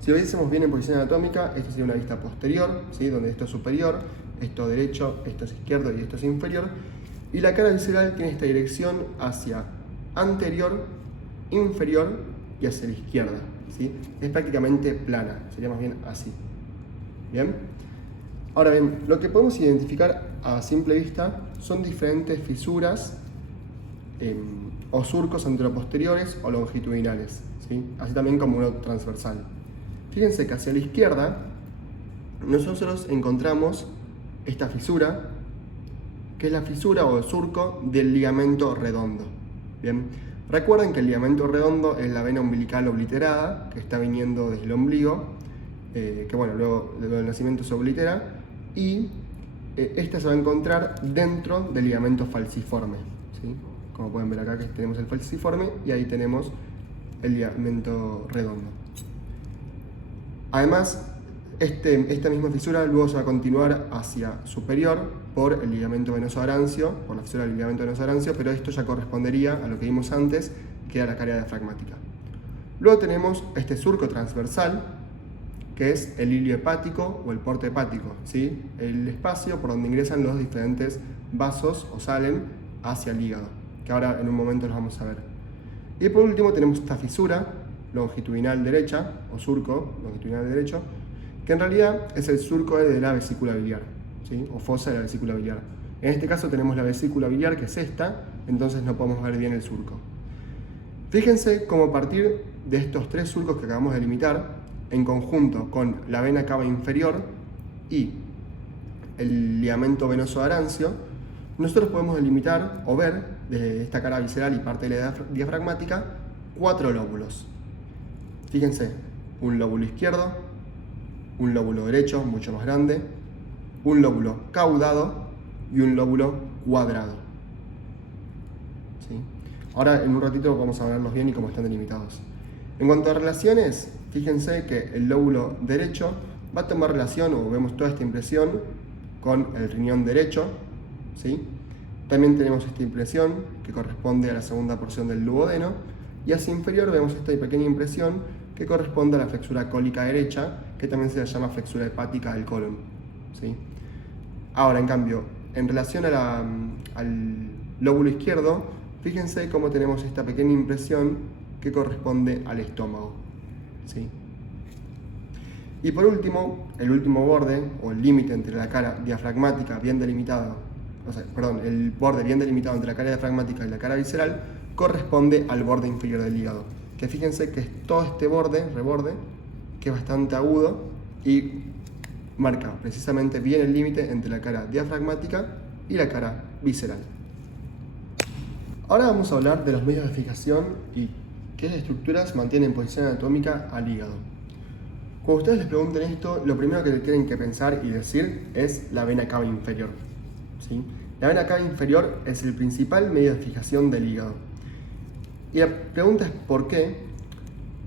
Si lo viésemos bien en posición anatómica, esta sería una vista posterior, ¿sí? Donde esto es superior, esto derecho, esto es izquierdo y esto es inferior. Y la cara visceral tiene esta dirección hacia anterior, inferior y hacia la izquierda, ¿sí? Es prácticamente plana, sería más bien así. ¿Bien? Ahora bien, lo que podemos identificar a simple vista son diferentes fisuras o surcos anteroposteriores o longitudinales, ¿sí? Así también como uno transversal. Fíjense que hacia la izquierda nosotros encontramos esta fisura, que es la fisura o el surco del ligamento redondo. Bien, recuerden que el ligamento redondo es la vena umbilical obliterada, que está viniendo desde el ombligo, que bueno, luego del nacimiento se oblitera, y esta se va a encontrar dentro del ligamento falciforme, ¿sí? Como pueden ver acá que tenemos el falciforme y ahí tenemos el ligamento redondo. Además, esta misma fisura luego se va a continuar hacia superior por el ligamento venoso arancio, por la fisura del ligamento venoso arancio, pero esto ya correspondería a lo que vimos antes, que era la cara diafragmática. Luego tenemos este surco transversal, que es el hilio hepático o el porte hepático, ¿sí? El espacio por donde ingresan los diferentes vasos o salen hacia el hígado, que ahora en un momento los vamos a ver. Y por último tenemos esta fisura longitudinal derecha, o surco longitudinal derecho, que en realidad es el surco de la vesícula biliar, ¿sí? O fosa de la vesícula biliar. En este caso tenemos la vesícula biliar, que es esta, entonces no podemos ver bien el surco. Fíjense cómo a partir de estos tres surcos que acabamos de delimitar, en conjunto con la vena cava inferior y el ligamento venoso arancio, nosotros podemos delimitar o ver desde esta cara visceral y parte de la diafragmática 4 lóbulos. Fíjense, un lóbulo izquierdo, un lóbulo derecho, mucho más grande, un lóbulo caudado y un lóbulo cuadrado. ¿Sí? Ahora en un ratito vamos a verlos bien y cómo están delimitados. En cuanto a relaciones, fíjense que el lóbulo derecho va a tomar relación, o vemos toda esta impresión, con el riñón derecho, ¿sí? También tenemos esta impresión que corresponde a la segunda porción del duodeno, y hacia inferior vemos esta pequeña impresión que corresponde a la flexura cólica derecha, que también se le llama flexura hepática del colon, ¿sí? Ahora, en cambio, en relación a al lóbulo izquierdo, fíjense cómo tenemos esta pequeña impresión que corresponde al estómago, ¿sí? Y por último, el último borde, o el límite entre la cara diafragmática bien delimitado, el borde bien delimitado entre la cara diafragmática y la cara visceral, corresponde al borde inferior del hígado. Que fíjense que es todo este reborde, que es bastante agudo y marca precisamente bien el límite entre la cara diafragmática y la cara visceral. Ahora vamos a hablar de los medios de fijación y qué estructuras mantienen en posición anatómica al hígado. Cuando ustedes les pregunten esto, lo primero que tienen que pensar y decir es la vena cava inferior, ¿sí? La vena cava inferior es el principal medio de fijación del hígado. Y la pregunta es ¿por qué?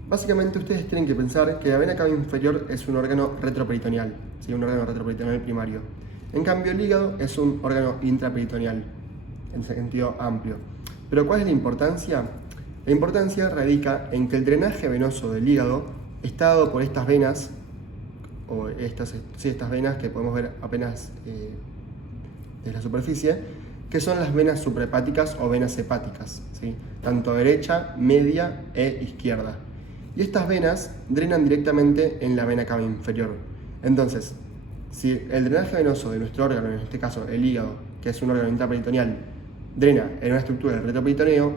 Básicamente ustedes tienen que pensar que la vena cava inferior es un órgano retroperitoneal, ¿sí? Un órgano retroperitoneal primario. En cambio el hígado es un órgano intraperitoneal, en sentido amplio. Pero ¿cuál es la importancia? La importancia radica en que el drenaje venoso del hígado está dado por estas venas, o estas venas que podemos ver apenas desde la superficie, que son las venas suprahepáticas o venas hepáticas, ¿sí? Tanto derecha, media e izquierda. Y estas venas drenan directamente en la vena cava inferior. Entonces, si el drenaje venoso de nuestro órgano, en este caso el hígado, que es un órgano intraperitoneal, drena en una estructura del retroperitoneo,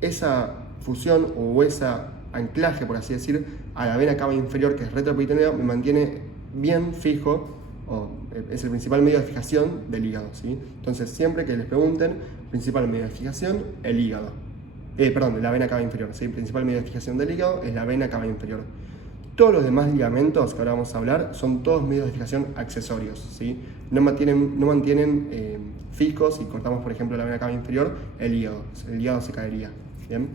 esa fusión o ese anclaje, por así decir, a la vena cava inferior, que es retroperitoneo, me mantiene bien fijo, o es el principal medio de fijación del hígado, ¿sí? Entonces, siempre que les pregunten, principal medio de fijación, el hígado. La vena cava inferior, ¿sí? Principal medio de fijación del hígado es la vena cava inferior. Todos los demás ligamentos que ahora vamos a hablar son todos medios de fijación accesorios, ¿sí? No mantienen fijos. Si cortamos, por ejemplo, la vena cava inferior, el hígado se caería, ¿bien?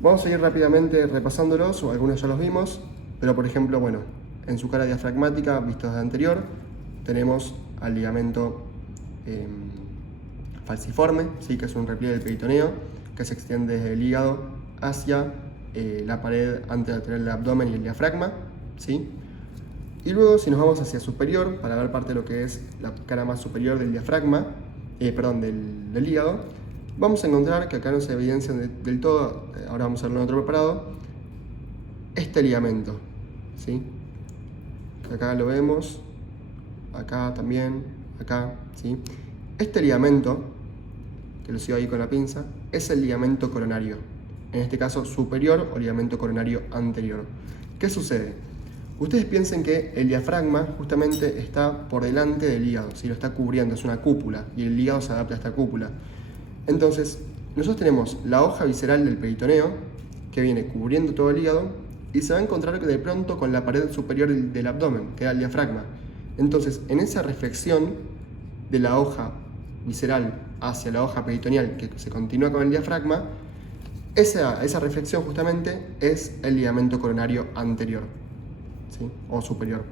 Vamos a ir rápidamente repasándolos, o algunos ya los vimos, pero por ejemplo, bueno, en su cara diafragmática, visto desde anterior, tenemos al ligamento falciforme, ¿sí? Que es un repliegue del peritoneo, que se extiende desde el hígado hacia la pared antelateral del abdomen y el diafragma, ¿sí? Y luego, si nos vamos hacia superior, para ver parte de lo que es la cara más superior del diafragma, del hígado, vamos a encontrar que acá no se evidencia del todo, ahora vamos a verlo en otro preparado, este ligamento, ¿sí? Que acá lo vemos, acá también, acá, ¿sí? Este ligamento, que lo sigo ahí con la pinza, es el ligamento coronario, en este caso superior o ligamento coronario anterior. ¿Qué sucede? Ustedes piensen que el diafragma justamente está por delante del hígado, ¿sí? Lo está cubriendo, es una cúpula, y el hígado se adapta a esta cúpula. Entonces, nosotros tenemos la hoja visceral del peritoneo, que viene cubriendo todo el hígado, y se va a encontrar de pronto con la pared superior del abdomen, que era el diafragma. Entonces, en esa reflexión de la hoja visceral hacia la hoja peritoneal, que se continúa con el diafragma, esa reflexión justamente es el ligamento coronario anterior, ¿sí? O superior,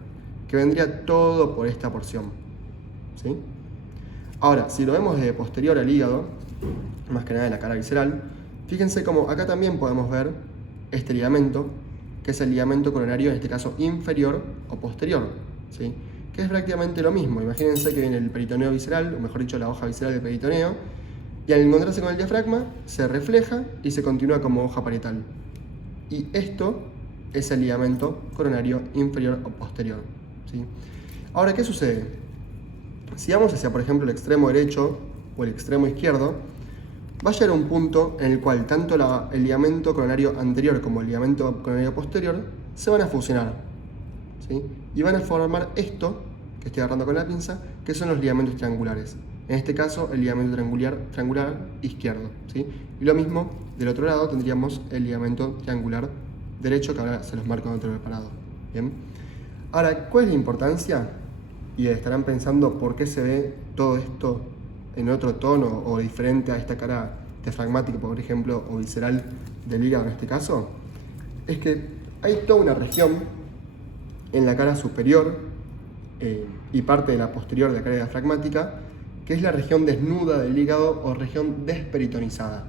que vendría todo por esta porción, ¿sí? Ahora, si lo vemos desde posterior al hígado, más que nada de la cara visceral, fíjense como acá también podemos ver este ligamento, que es el ligamento coronario, en este caso inferior o posterior, ¿sí? Que es prácticamente lo mismo. Imagínense que viene el peritoneo visceral, o mejor dicho, la hoja visceral del peritoneo, y al encontrarse con el diafragma se refleja y se continúa como hoja parietal. Y esto es el ligamento coronario inferior o posterior, ¿sí? Ahora, ¿qué sucede? Si vamos hacia, por ejemplo, el extremo derecho o el extremo izquierdo, va a llegar a un punto en el cual tanto el ligamento coronario anterior como el ligamento coronario posterior se van a fusionar, ¿sí? Y van a formar esto, que estoy agarrando con la pinza, que son los ligamentos triangulares. En este caso, el ligamento triangular izquierdo, ¿sí? Y lo mismo, del otro lado tendríamos el ligamento triangular derecho, que ahora se los marco en otro preparado. ¿Bien? Ahora, ¿cuál es la importancia? Y estarán pensando por qué se ve todo esto en otro tono o diferente a esta cara diafragmática, por ejemplo, o visceral del hígado en este caso. Es que hay toda una región en la cara superior y parte de la posterior de la cara diafragmática, que es la región desnuda del hígado o región desperitonizada.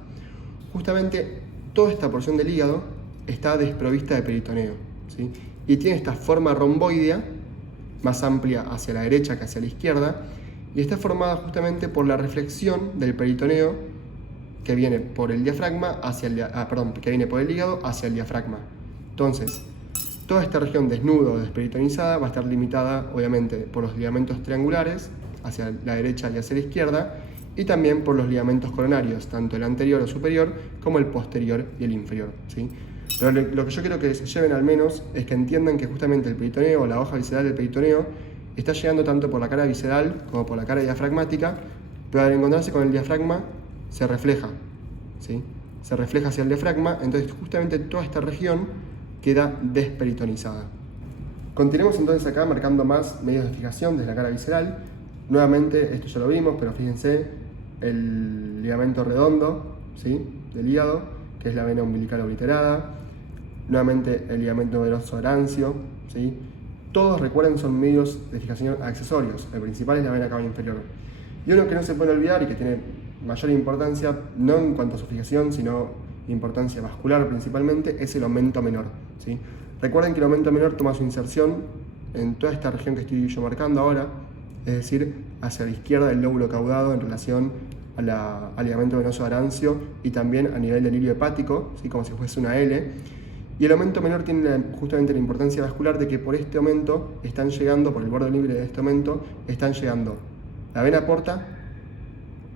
Justamente toda esta porción del hígado está desprovista de peritoneo, ¿sí? Y tiene esta forma romboidea, más amplia hacia la derecha que hacia la izquierda, y está formada justamente por la reflexión del peritoneo que viene por el diafragma que viene por el hígado hacia el diafragma. Entonces, toda esta región desnuda o desperitonizada va a estar limitada, obviamente, por los ligamentos triangulares hacia la derecha y hacia la izquierda, y también por los ligamentos coronarios, tanto el anterior o superior como el posterior y el inferior, ¿sí? Pero lo que yo quiero que se lleven al menos es que entiendan que justamente el peritoneo o la hoja visceral del peritoneo está llegando tanto por la cara visceral como por la cara diafragmática, pero al encontrarse con el diafragma se refleja, ¿sí? Se refleja hacia el diafragma, entonces justamente toda esta región queda desperitonizada. Continuemos entonces acá marcando más medios de fijación desde la cara visceral. Nuevamente, esto ya lo vimos, pero fíjense, el ligamento redondo, ¿sí?, del hígado, que es la vena umbilical obliterada. Nuevamente el ligamento venoso arancio, ¿sí? Todos, recuerden, son medios de fijación accesorios. El principal es la vena cava inferior. Y uno que no se puede olvidar y que tiene mayor importancia, no en cuanto a su fijación, sino importancia vascular principalmente, es el aumento menor, ¿sí? Recuerden que el aumento menor toma su inserción en toda esta región que estoy yo marcando ahora, es decir, hacia la izquierda del lóbulo caudado en relación al ligamento venoso arancio y también a nivel del hilio hepático, ¿sí?, como si fuese una L. Y el aumento menor tiene justamente la importancia vascular de que por este aumento están llegando, por el borde libre de este aumento, están llegando la vena porta,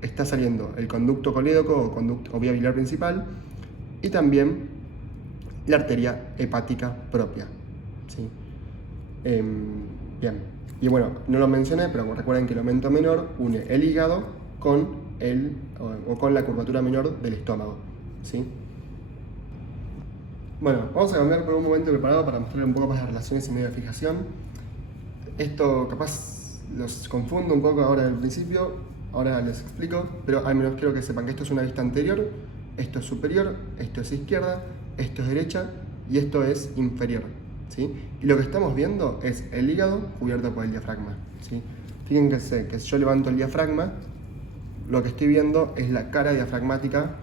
está saliendo el conducto colédoco o vía biliar principal, y también la arteria hepática propia, ¿sí? Bien, y bueno, no lo mencioné, pero recuerden que el aumento menor une el hígado con con la curvatura menor del estómago, ¿sí? Bueno, vamos a cambiar por un momento preparado para mostrarles un poco más de relaciones y medio de fijación. Esto capaz los confundo un poco ahora al principio, ahora les explico, pero al menos quiero que sepan que esto es una vista anterior, esto es superior, esto es izquierda, esto es derecha y esto es inferior, ¿sí? Y lo que estamos viendo es el hígado cubierto por el diafragma, ¿sí? Fíjense que si yo levanto el diafragma, lo que estoy viendo es la cara diafragmática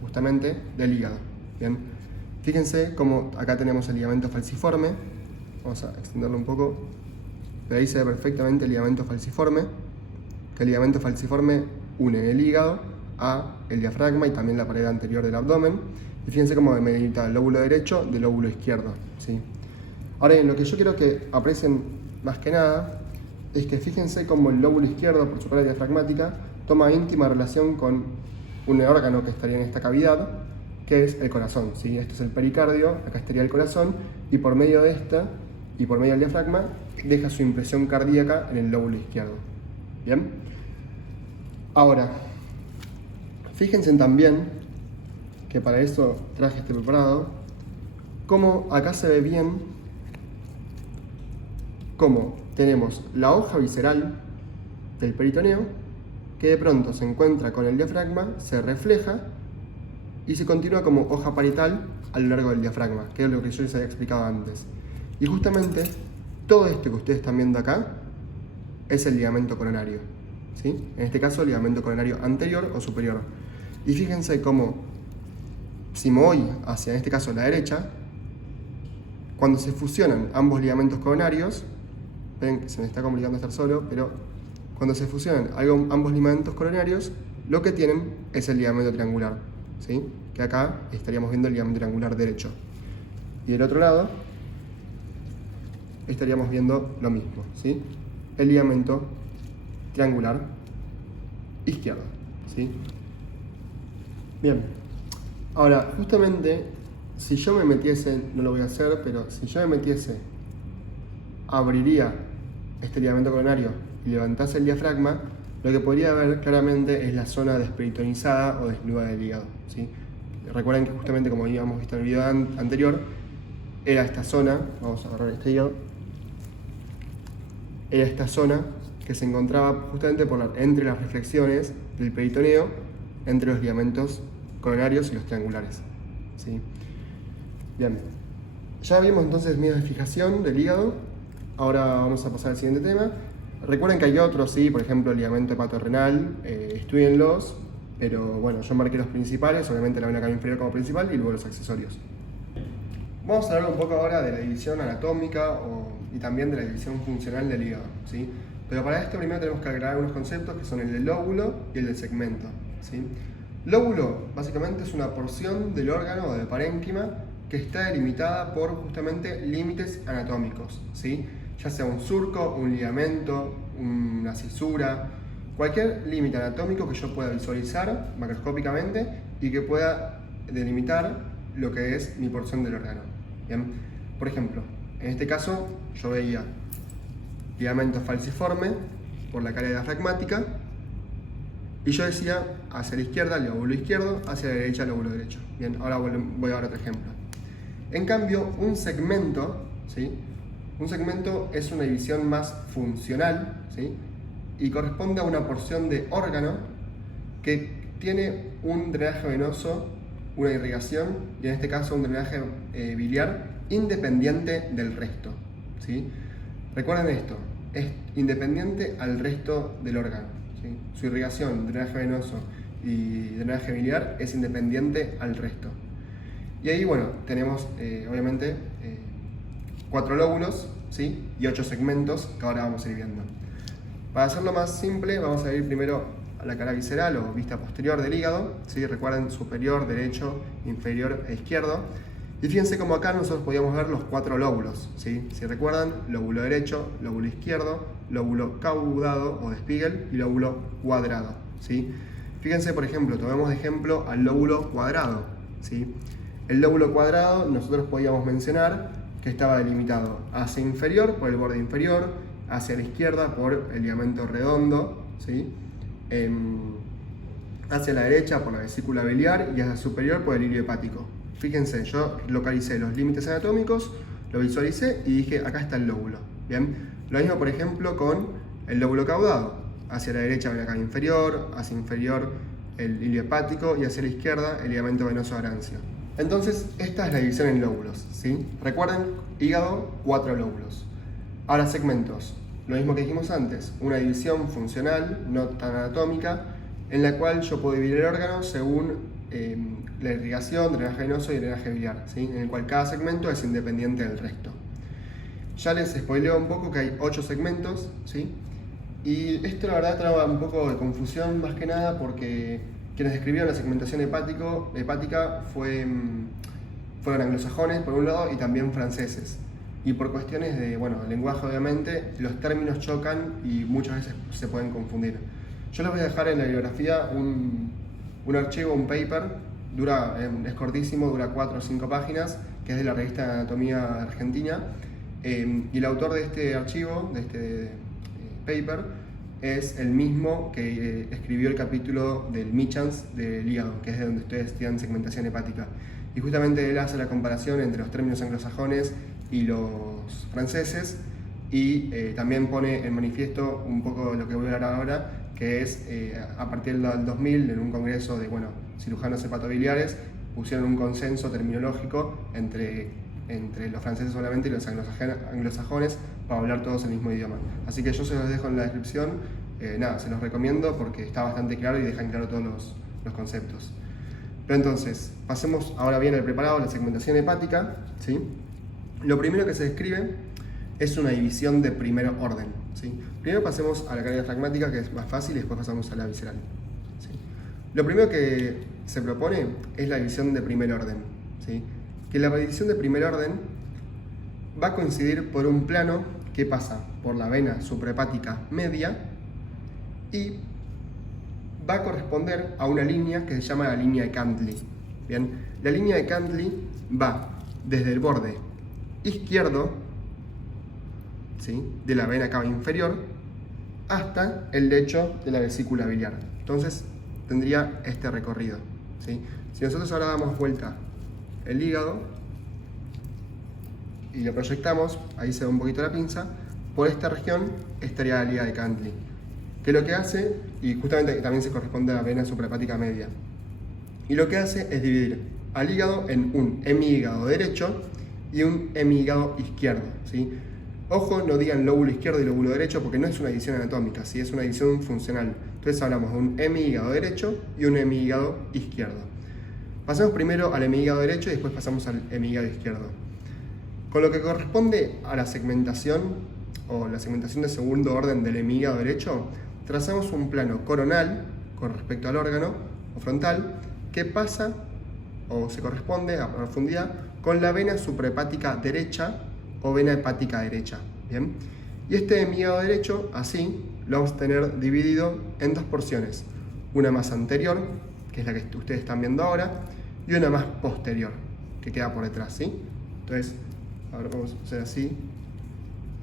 justamente del hígado, ¿bien? Fíjense cómo acá tenemos el ligamento falciforme, vamos a extenderlo un poco, pero ahí se ve perfectamente el ligamento falciforme, que el ligamento falciforme une el hígado a el diafragma y también la pared anterior del abdomen, y fíjense cómo me delimita el lóbulo derecho del lóbulo izquierdo, ¿sí? Ahora bien, lo que yo quiero que aprecien más que nada es que fíjense cómo el lóbulo izquierdo, por su pared diafragmática, toma íntima relación con un órgano que estaría en esta cavidad, que es el corazón, ¿sí? Esto es el pericardio, acá estaría el corazón, y por medio de esta, y por medio del diafragma, deja su impresión cardíaca en el lóbulo izquierdo. ¿Bien? Ahora, fíjense también, que para eso traje este preparado, cómo acá se ve bien, cómo tenemos la hoja visceral del peritoneo, que de pronto se encuentra con el diafragma, se refleja y se continúa como hoja parietal a lo largo del diafragma, que es lo que yo les había explicado antes. Y justamente todo esto que ustedes están viendo acá es el ligamento coronario, ¿sí? En este caso el ligamento coronario anterior o superior. Y fíjense cómo, si me voy hacia, en este caso, la derecha, cuando se fusionan ambos ligamentos coronarios, ven que se me está complicando estar solo, pero cuando se fusionan ambos ligamentos coronarios, lo que tienen es el ligamento triangular, ¿sí? Que acá estaríamos viendo el ligamento triangular derecho. Y del otro lado estaríamos viendo lo mismo, ¿sí? El ligamento triangular izquierdo, ¿sí? Bien, ahora justamente si yo me metiese, no lo voy a hacer, pero si yo me metiese, abriría este ligamento coronario y levantase el diafragma, lo que podría ver claramente es la zona desperitonizada o desnuda del hígado, ¿sí? Recuerden que justamente como habíamos visto en el video anterior, era esta zona, vamos a agarrar este hígado, era esta zona que se encontraba justamente entre las reflexiones del peritoneo, entre los ligamentos coronarios y los triangulares, ¿sí? Bien, ya vimos entonces medios de fijación del hígado. Ahora vamos a pasar al siguiente tema. Recuerden que hay otros, sí, por ejemplo el ligamento hepatorenal, estúdienlos, pero bueno, yo marqué los principales, obviamente la vena cava inferior como principal y luego los accesorios. Vamos a hablar un poco ahora de la división anatómica y también de la división funcional del hígado, ¿sí? Pero para esto primero tenemos que agregar unos conceptos que son el del lóbulo y el del segmento, ¿sí? Lóbulo básicamente es una porción del órgano o del parénquima que está delimitada por justamente límites anatómicos, ¿sí? Ya sea un surco, un ligamento, una cisura, cualquier límite anatómico que yo pueda visualizar macroscópicamente y que pueda delimitar lo que es mi porción del órgano. ¿Bien? Por ejemplo, en este caso yo veía ligamento falciforme por la cavidad diafragmática y yo decía hacia la izquierda el lóbulo izquierdo, hacia la derecha el lóbulo derecho. Bien, ahora voy a dar otro ejemplo. En cambio, un segmento, ¿sí? Un segmento es una división más funcional, ¿sí? Y corresponde a una porción de órgano que tiene un drenaje venoso, una irrigación y en este caso un drenaje biliar independiente del resto, ¿sí? Recuerden esto, es independiente al resto del órgano, ¿sí? Su irrigación, drenaje venoso y drenaje biliar es independiente al resto. Y ahí, bueno, tenemos obviamente 4 lóbulos, ¿sí? Y 8 segmentos que ahora vamos a ir viendo. Para hacerlo más simple, vamos a ir primero a la cara visceral o vista posterior del hígado, ¿sí? Recuerden superior, derecho, inferior e izquierdo. Y fíjense como acá nosotros podíamos ver los 4 lóbulos, ¿sí? Si recuerdan, lóbulo derecho, lóbulo izquierdo, lóbulo caudado o de Spiegel y lóbulo cuadrado, ¿sí? Fíjense, por ejemplo, tomemos de ejemplo al lóbulo cuadrado, ¿sí? El lóbulo cuadrado nosotros podíamos mencionar que estaba delimitado hacia inferior por el borde inferior, hacia la izquierda por el ligamento redondo, ¿sí? Hacia la derecha por la vesícula biliar y hacia superior por el hilio hepático. Fíjense, yo localicé los límites anatómicos, lo visualicé y dije acá está el lóbulo. Bien, lo mismo por ejemplo con el lóbulo caudado, hacia la derecha vena cava inferior, hacia inferior el hilio hepático y hacia la izquierda el ligamento venoso arancio. Entonces, esta es la división en lóbulos, ¿sí? Recuerden, hígado, 4 lóbulos. Ahora segmentos, lo mismo que dijimos antes, una división funcional, no tan anatómica, en la cual yo puedo dividir el órgano según la irrigación, drenaje venoso y drenaje biliar, ¿sí? En el cual cada segmento es independiente del resto. Ya les spoileo un poco que hay 8 segmentos, ¿sí? Y esto la verdad trae un poco de confusión más que nada porque quienes describieron la segmentación hepática fueron anglosajones por un lado y también franceses. Y por cuestiones de, lenguaje obviamente, los términos chocan y muchas veces se pueden confundir. Yo les voy a dejar en la bibliografía un archivo, un paper, es cortísimo, dura 4 o 5 páginas, que es de la revista de Anatomía Argentina. Y el autor de este archivo, de este paper, es el mismo que escribió el capítulo del Michans del hígado, que es de donde ustedes estudian segmentación hepática. Y justamente él hace la comparación entre los términos anglosajones y los franceses y también pone en manifiesto un poco lo que voy a hablar ahora, que es a partir del 2000 en un congreso de cirujanos hepatobiliares pusieron un consenso terminológico entre los franceses solamente y los anglosajones para hablar todos el mismo idioma. Así que yo se los dejo en la descripción, se los recomiendo porque está bastante claro y dejan claro todos los conceptos. Pero entonces, pasemos ahora bien al preparado, la segmentación hepática, ¿sí? Lo primero que se describe es una división de primer orden, ¿sí? Primero pasemos a la cara diafragmática, que es más fácil, y después pasamos a la visceral, ¿sí? Lo primero que se propone es la división de primer orden, ¿sí? Que la división de primer orden va a coincidir por un plano que pasa por la vena suprahepática media y va a corresponder a una línea que se llama la línea de Cantley. Bien, la línea de Cantley va desde el borde izquierdo, ¿sí?, de la vena cava inferior hasta el lecho de la vesícula biliar. Entonces tendría este recorrido, ¿sí? Si nosotros ahora damos vuelta el hígado y lo proyectamos, ahí se ve un poquito la pinza, por esta región estaría la línea de Cantley, que lo que hace, y justamente también se corresponde a la vena suprahepática media, y lo que hace es dividir al hígado en un hemihígado derecho y un hemihígado izquierdo, ¿sí? Ojo, no digan lóbulo izquierdo y lóbulo derecho porque no es una división anatómica, ¿sí? Es una división funcional. Entonces hablamos de un hemihígado derecho y un hemihígado izquierdo. Pasemos primero al hemihígado derecho y después pasamos al hemihígado izquierdo. Con lo que corresponde a la segmentación o la segmentación de segundo orden del hemihígado derecho, trazamos un plano coronal con respecto al órgano o frontal que pasa o se corresponde a profundidad con la vena suprahepática derecha o vena hepática derecha, ¿bien? Y este hemihígado derecho, así, lo vamos a tener dividido en dos porciones, una más anterior, que es la que ustedes están viendo ahora, y una más posterior, que queda por detrás, ¿sí? Entonces, ahora vamos a hacer así,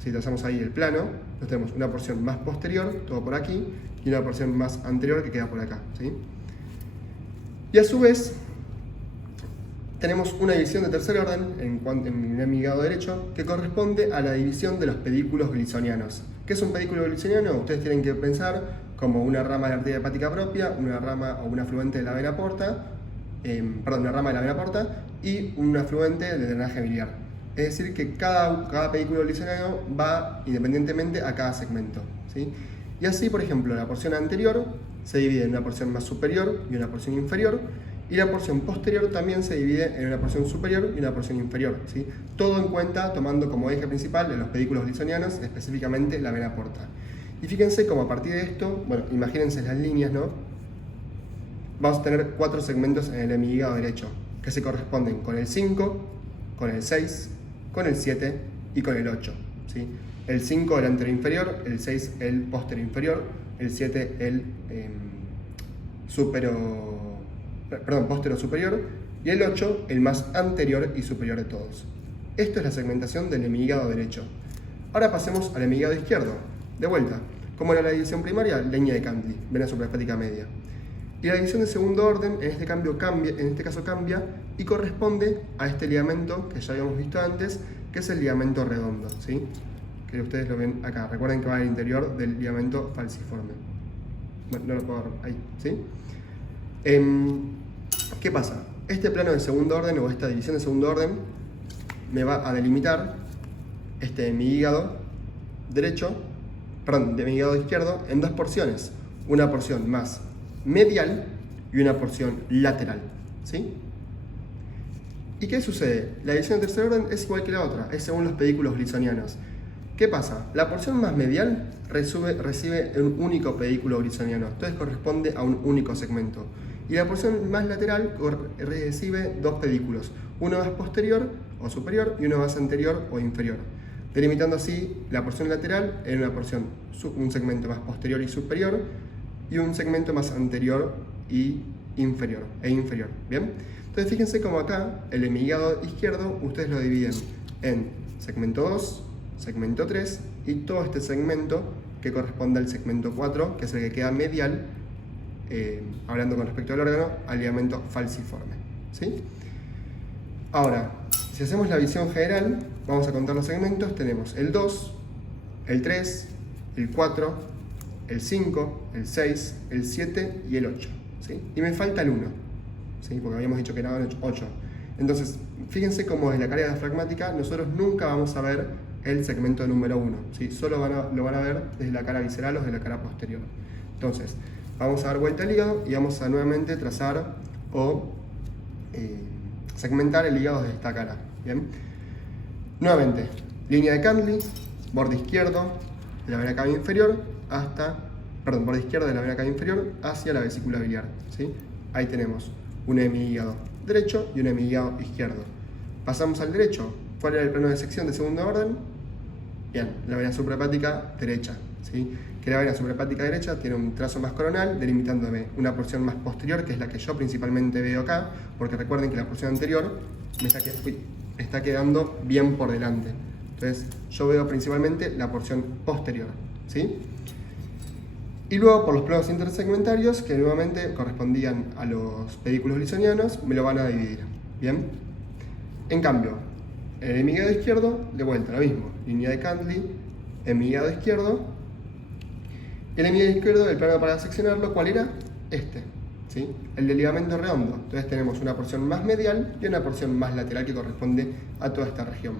si trazamos ahí el plano, nos tenemos una porción más posterior, todo por aquí, y una porción más anterior que queda por acá, ¿sí? Y a su vez, tenemos una división de tercer orden en el hemihígado derecho que corresponde a la división de los pedículos glisonianos. ¿Qué es un pedículo glisoniano? Ustedes tienen que pensar como una rama de la arteria hepática propia, una rama o un afluente de la vena porta, una rama de la vena porta y un afluente de drenaje biliar. Es decir, que cada pedículo glisoniano va independientemente a cada segmento, ¿sí? Y así, por ejemplo, la porción anterior se divide en una porción más superior y una porción inferior, y la porción posterior también se divide en una porción superior y una porción inferior, ¿sí? Todo en cuenta tomando como eje principal de los pedículos glisonianos, específicamente la vena porta. Y fíjense cómo a partir de esto, bueno, imagínense las líneas, ¿no? Vamos a tener 4 segmentos en el hemihígado derecho, que se corresponden con el 5, con el 6, con el 7 y con el 8, ¿sí? El 5 el anterior inferior, el 6 el posterior inferior, el 7 el posterior superior y el 8 el más anterior y superior de todos. Esto es la segmentación del hemihígado derecho. Ahora pasemos al hemihígado izquierdo. De vuelta, como era la división primaria, línea de Cantley, vena suprahepática media. Y la división de segundo orden en este caso cambia y corresponde a este ligamento que ya habíamos visto antes, que es el ligamento redondo, ¿sí? Que ustedes lo ven acá. Recuerden que va al interior del ligamento falciforme. Bueno, no lo puedo ver ahí, ¿sí? ¿Qué pasa? Este plano de segundo orden o esta división de segundo orden me va a delimitar este hemihígado de hemihígado izquierdo en dos porciones. Una porción más medial y una porción lateral, ¿sí? ¿Y qué sucede? La división de tercer orden es igual que la otra, es según los pedículos glisonianos. ¿Qué pasa? La porción más medial recibe un único pedículo glisoniano, entonces corresponde a un único segmento. Y la porción más lateral recibe dos pedículos, uno más posterior o superior y uno más anterior o inferior, delimitando así la porción lateral en un segmento más posterior y superior y un segmento más anterior e inferior. ¿Bien? Entonces fíjense como acá el hemihígado izquierdo ustedes lo dividen en segmento 2, segmento 3 y todo este segmento que corresponde al segmento 4, que es el que queda medial, hablando con respecto al órgano, al ligamento falciforme, ¿sí? Ahora, si hacemos la visión general, vamos a contar los segmentos. Tenemos el 2, el 3, el 4, el 5, el 6, el 7 y el 8, ¿sí? Y me falta el 1, ¿sí? Porque habíamos dicho que eran 8. Entonces, fíjense cómo en la carga diafragmática nosotros nunca vamos a ver el segmento número 1, ¿sí? Solo lo van a ver desde la cara visceral o desde la cara posterior. Entonces, vamos a dar vuelta al hígado y vamos a nuevamente trazar o segmentar el hígado desde esta cara, ¿bien? Nuevamente, línea de Candli, borde izquierdo de la vena cava inferior borde izquierdo de la vena cava inferior hacia la vesícula biliar, ¿sí? Ahí tenemos un hemihígado derecho y un hemihígado izquierdo. Pasamos al derecho. ¿Cuál era el plano de sección de segundo orden? Bien, la vena suprahepática derecha, ¿sí? Que la vena suprahepática derecha tiene un trazo más coronal, delimitándome una porción más posterior, que es la que yo principalmente veo acá, porque recuerden que la porción anterior me está quedando bien por delante. Entonces, yo veo principalmente la porción posterior, ¿sí? Y luego, por los planos intersegmentarios, que nuevamente correspondían a los pedículos lisonianos, me lo van a dividir, ¿bien? En cambio, el hemihígado izquierdo, de vuelta, lo mismo. Línea de Candli, hemihígado izquierdo. El hemihígado izquierdo, el plano para seccionarlo, ¿cuál era? Este, ¿sí? El del ligamento redondo. Entonces tenemos una porción más medial y una porción más lateral que corresponde a toda esta región.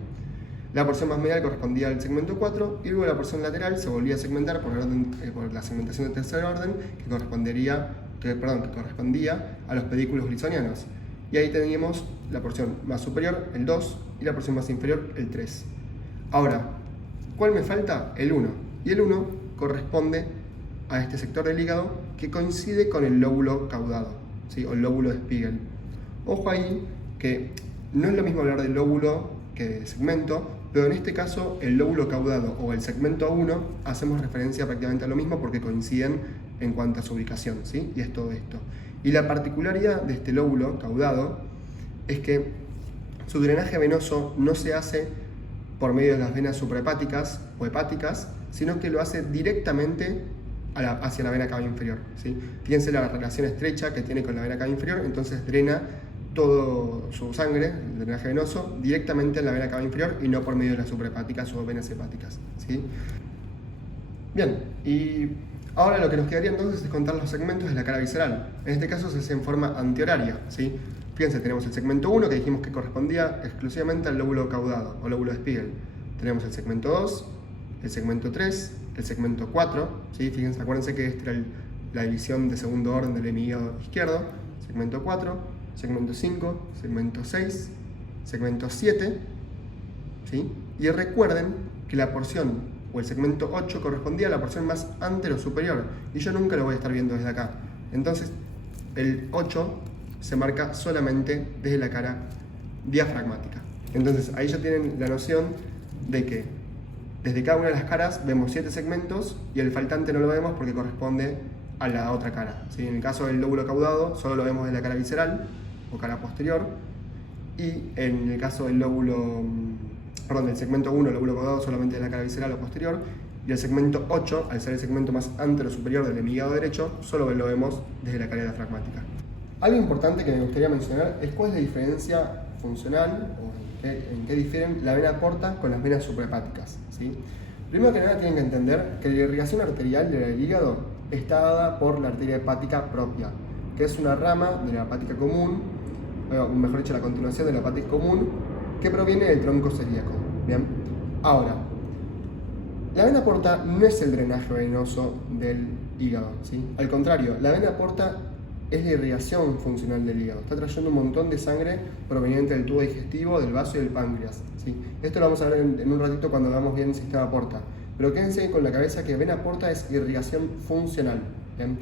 La porción más medial correspondía al segmento 4 y luego la porción lateral se volvía a segmentar por la segmentación de tercer orden que correspondía a los pedículos lisonianos. Y ahí teníamos la porción más superior, el 2, y la porción más inferior, el 3. Ahora, ¿cuál me falta? El 1. Y el 1 corresponde a este sector del hígado que coincide con el lóbulo caudado, ¿sí? O el lóbulo de Spiegel. Ojo ahí que no es lo mismo hablar del lóbulo que de segmento, pero en este caso el lóbulo caudado o el segmento 1 hacemos referencia prácticamente a lo mismo porque coinciden en cuanto a su ubicación, ¿sí? Y es todo esto. Y la particularidad de este lóbulo caudado es que su drenaje venoso no se hace por medio de las venas suprahepáticas o hepáticas, sino que lo hace directamente hacia la vena cava inferior, ¿sí? Fíjense la relación estrecha que tiene con la vena cava inferior, entonces drena todo su sangre, el drenaje venoso, directamente en la vena cava inferior y no por medio de las suprahepáticas o venas hepáticas, ¿sí? Bien, y ahora lo que nos quedaría entonces es contar los segmentos de la cara visceral. En este caso se hace en forma antihoraria, ¿sí? Fíjense, tenemos el segmento 1 que dijimos que correspondía exclusivamente al lóbulo caudado o lóbulo de Spiegel. Tenemos el segmento 2, el segmento 3, el segmento 4, ¿sí? Fíjense, acuérdense que esta era la división de segundo orden del hemihígado izquierdo. Segmento 4, segmento 5, segmento 6, segmento 7, ¿sí? Y recuerden que la porción o el segmento 8 correspondía a la porción más anterosuperior y yo nunca lo voy a estar viendo desde acá. Entonces el 8 se marca solamente desde la cara diafragmática. Entonces ahí ya tienen la noción de que desde cada una de las caras vemos 7 segmentos y el faltante no lo vemos porque corresponde a la otra cara, ¿sí? En el caso del lóbulo caudado solo lo vemos de la cara visceral o cara posterior, y en el caso del del segmento 1, el lóbulo caudado solamente de la cara visceral o posterior, y el segmento 8, al ser el segmento más anterosuperior del hemihígado derecho, solo lo vemos desde la cara diafragmática. Algo importante que me gustaría mencionar es cuál es la diferencia funcional o en qué difieren la vena porta con las venas suprahepáticas, ¿sí? Primero que nada tienen que entender que la irrigación arterial del hígado está dada por la arteria hepática propia, que es una rama de la hepática común, o mejor dicho, la continuación de la hepática común, que proviene del tronco celíaco. Bien, ahora, la vena porta no es el drenaje venoso del hígado, ¿sí? Al contrario, la vena porta es la irrigación funcional del hígado. Está trayendo un montón de sangre proveniente del tubo digestivo, del vaso y del páncreas, ¿sí? Esto lo vamos a ver en un ratito cuando veamos bien el sistema porta. Pero quédense con la cabeza que vena porta es irrigación funcional, ¿bien?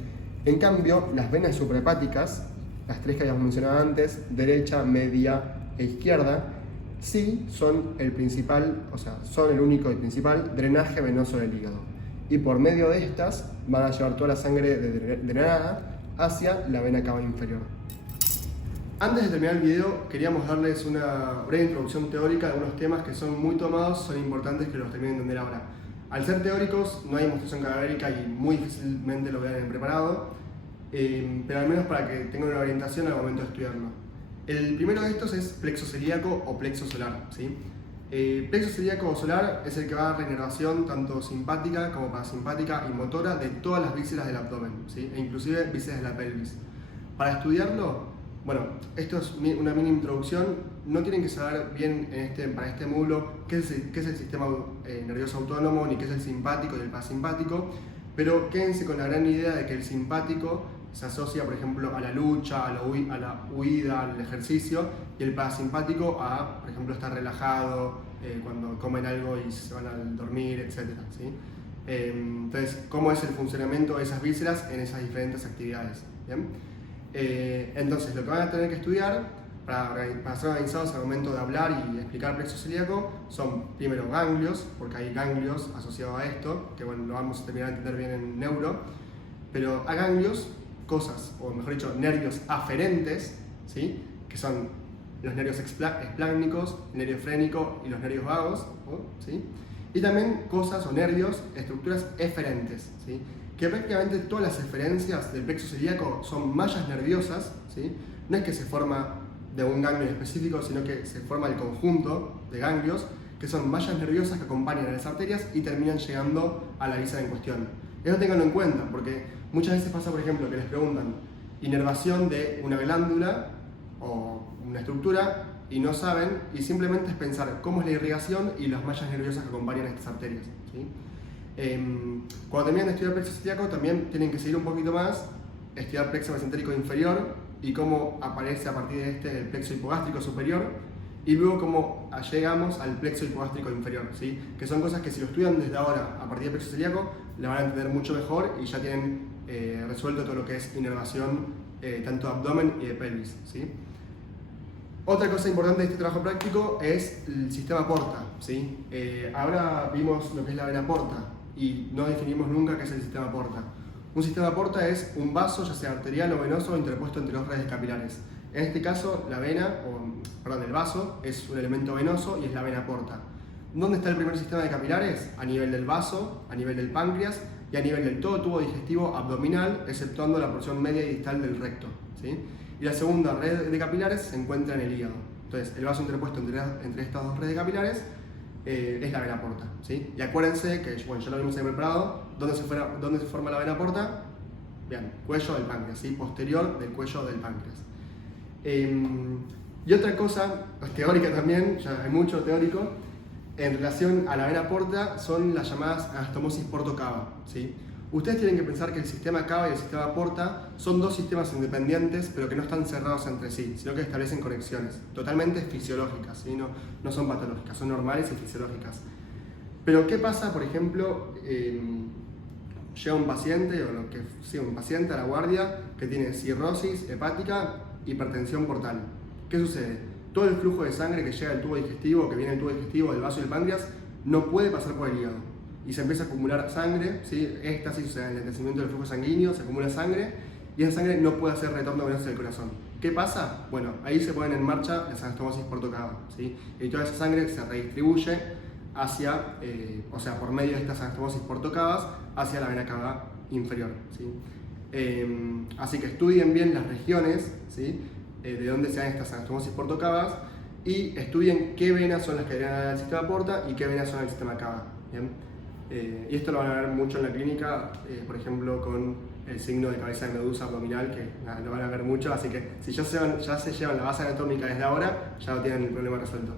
En cambio, las venas suprahepáticas, las tres que habíamos mencionado antes, derecha, media e izquierda, sí son el principal, o sea, son el único y principal drenaje venoso del hígado. Y por medio de estas van a llevar toda la sangre drenada hacia la vena cava inferior. Antes de terminar el video, queríamos darles una breve introducción teórica de algunos temas que son muy tomados, son importantes que los terminen de entender ahora. Al ser teóricos, no hay demostración cadavérica y muy difícilmente lo vean en preparado, pero al menos para que tengan una orientación al momento de estudiarlo. El primero de estos es plexo celíaco o plexo solar, ¿sí? Plexo celíaco o solar es el que va a reinervación tanto simpática como parasimpática y motora de todas las vísceras del abdomen, ¿sí? E inclusive vísceras de la pelvis. Para estudiarlo, bueno, esto es una mini introducción, no tienen que saber bien para este módulo qué es el sistema nervioso autónomo ni qué es el simpático y el parasimpático, pero quédense con la gran idea de que el simpático se asocia, por ejemplo, a la lucha, a la huida, al ejercicio, y el parasimpático a, por ejemplo, estar relajado, cuando comen algo y se van a dormir, etc. ¿sí? Entonces, ¿cómo es el funcionamiento de esas vísceras en esas diferentes actividades? ¿Bien? Entonces, lo que van a tener que estudiar para ser organizados al momento de hablar y explicar plexo celíaco son primero ganglios, porque hay ganglios asociados a esto, que bueno, lo vamos a terminar de entender bien en neuro, pero a ganglios, cosas, o mejor dicho, nervios aferentes, ¿sí? Que son los nervios espláncnicos, el nervio frénico y los nervios vagos, ¿sí? Y también cosas o nervios, estructuras eferentes, ¿sí? Que prácticamente todas las eferencias del plexo celíaco son mallas nerviosas, ¿sí? No es que se forma de un ganglio específico, sino que se forma el conjunto de ganglios, que son mallas nerviosas que acompañan a las arterias y terminan llegando a la víscera en cuestión. Eso tenganlo en cuenta, porque muchas veces pasa, por ejemplo, que les preguntan inervación de una glándula o una estructura y no saben, y simplemente es pensar cómo es la irrigación y las mallas nerviosas que acompañan a estas arterias, ¿sí? Cuando terminan de estudiar plexo celíaco también tienen que seguir un poquito más, estudiar plexo mesentérico inferior y cómo aparece a partir de este el plexo hipogástrico superior, y luego cómo llegamos al plexo hipogástrico inferior, ¿sí? Que son cosas que si lo estudian desde ahora a partir del plexo celíaco le van a entender mucho mejor y ya tienen resuelto todo lo que es inervación tanto de abdomen y de pelvis, ¿sí? Otra cosa importante de este trabajo práctico es el sistema porta, ¿sí? Ahora vimos lo que es la vena porta y no definimos nunca qué es el sistema porta. Un sistema porta es un vaso, ya sea arterial o venoso, interpuesto entre dos redes capilares. En este caso, el vaso es un elemento venoso y es la vena porta. ¿Dónde está el primer sistema de capilares? A nivel del vaso, a nivel del páncreas y a nivel del todo tubo digestivo abdominal, exceptuando la porción media y distal del recto, ¿sí? Y la segunda red de capilares se encuentra en el hígado. Entonces, el vaso interpuesto entre estas dos redes capilares es la vena porta, ¿sí? Y acuérdense que, bueno, ya lo vimos ahí preparado, ¿dónde se forma la vena porta? Bien, cuello del páncreas, ¿sí? Posterior del cuello del páncreas. Y otra cosa, teórica también, ya hay mucho teórico, en relación a la vena porta son las llamadas anastomosis porto-cava, ¿sí? Ustedes tienen que pensar que el sistema cava y el sistema porta son dos sistemas independientes, pero que no están cerrados entre sí, sino que establecen conexiones totalmente fisiológicas, ¿sí? No son patológicas, son normales y fisiológicas. Pero ¿qué pasa, por ejemplo, llega un paciente, un paciente a la guardia que tiene cirrosis hepática, hipertensión portal? ¿Qué sucede? Todo el flujo de sangre que llega del tubo digestivo, que viene del tubo digestivo, del vaso y del páncreas, no puede pasar por el hígado. Y se empieza a acumular sangre, ¿sí? Éxtasis, o sea, el enlentecimiento del flujo sanguíneo, se acumula sangre y esa sangre no puede hacer retorno venoso del corazón. ¿Qué pasa? Bueno, ahí se ponen en marcha las anastomosis porto-cava, ¿sí? Y toda esa sangre se redistribuye hacia, por medio de estas anastomosis porto-cavas, hacia la vena cava inferior, ¿sí? Así que estudien bien las regiones, ¿sí? De dónde se dan estas anastomosis porto-cavas y estudien qué venas son las que llegan al sistema porta y qué venas son al sistema cava, ¿bien? Y esto lo van a ver mucho en la clínica, por ejemplo con el signo de cabeza de medusa abdominal, que lo van a ver mucho, así que si ya se llevan la base anatómica desde ahora, ya no tienen el problema resuelto.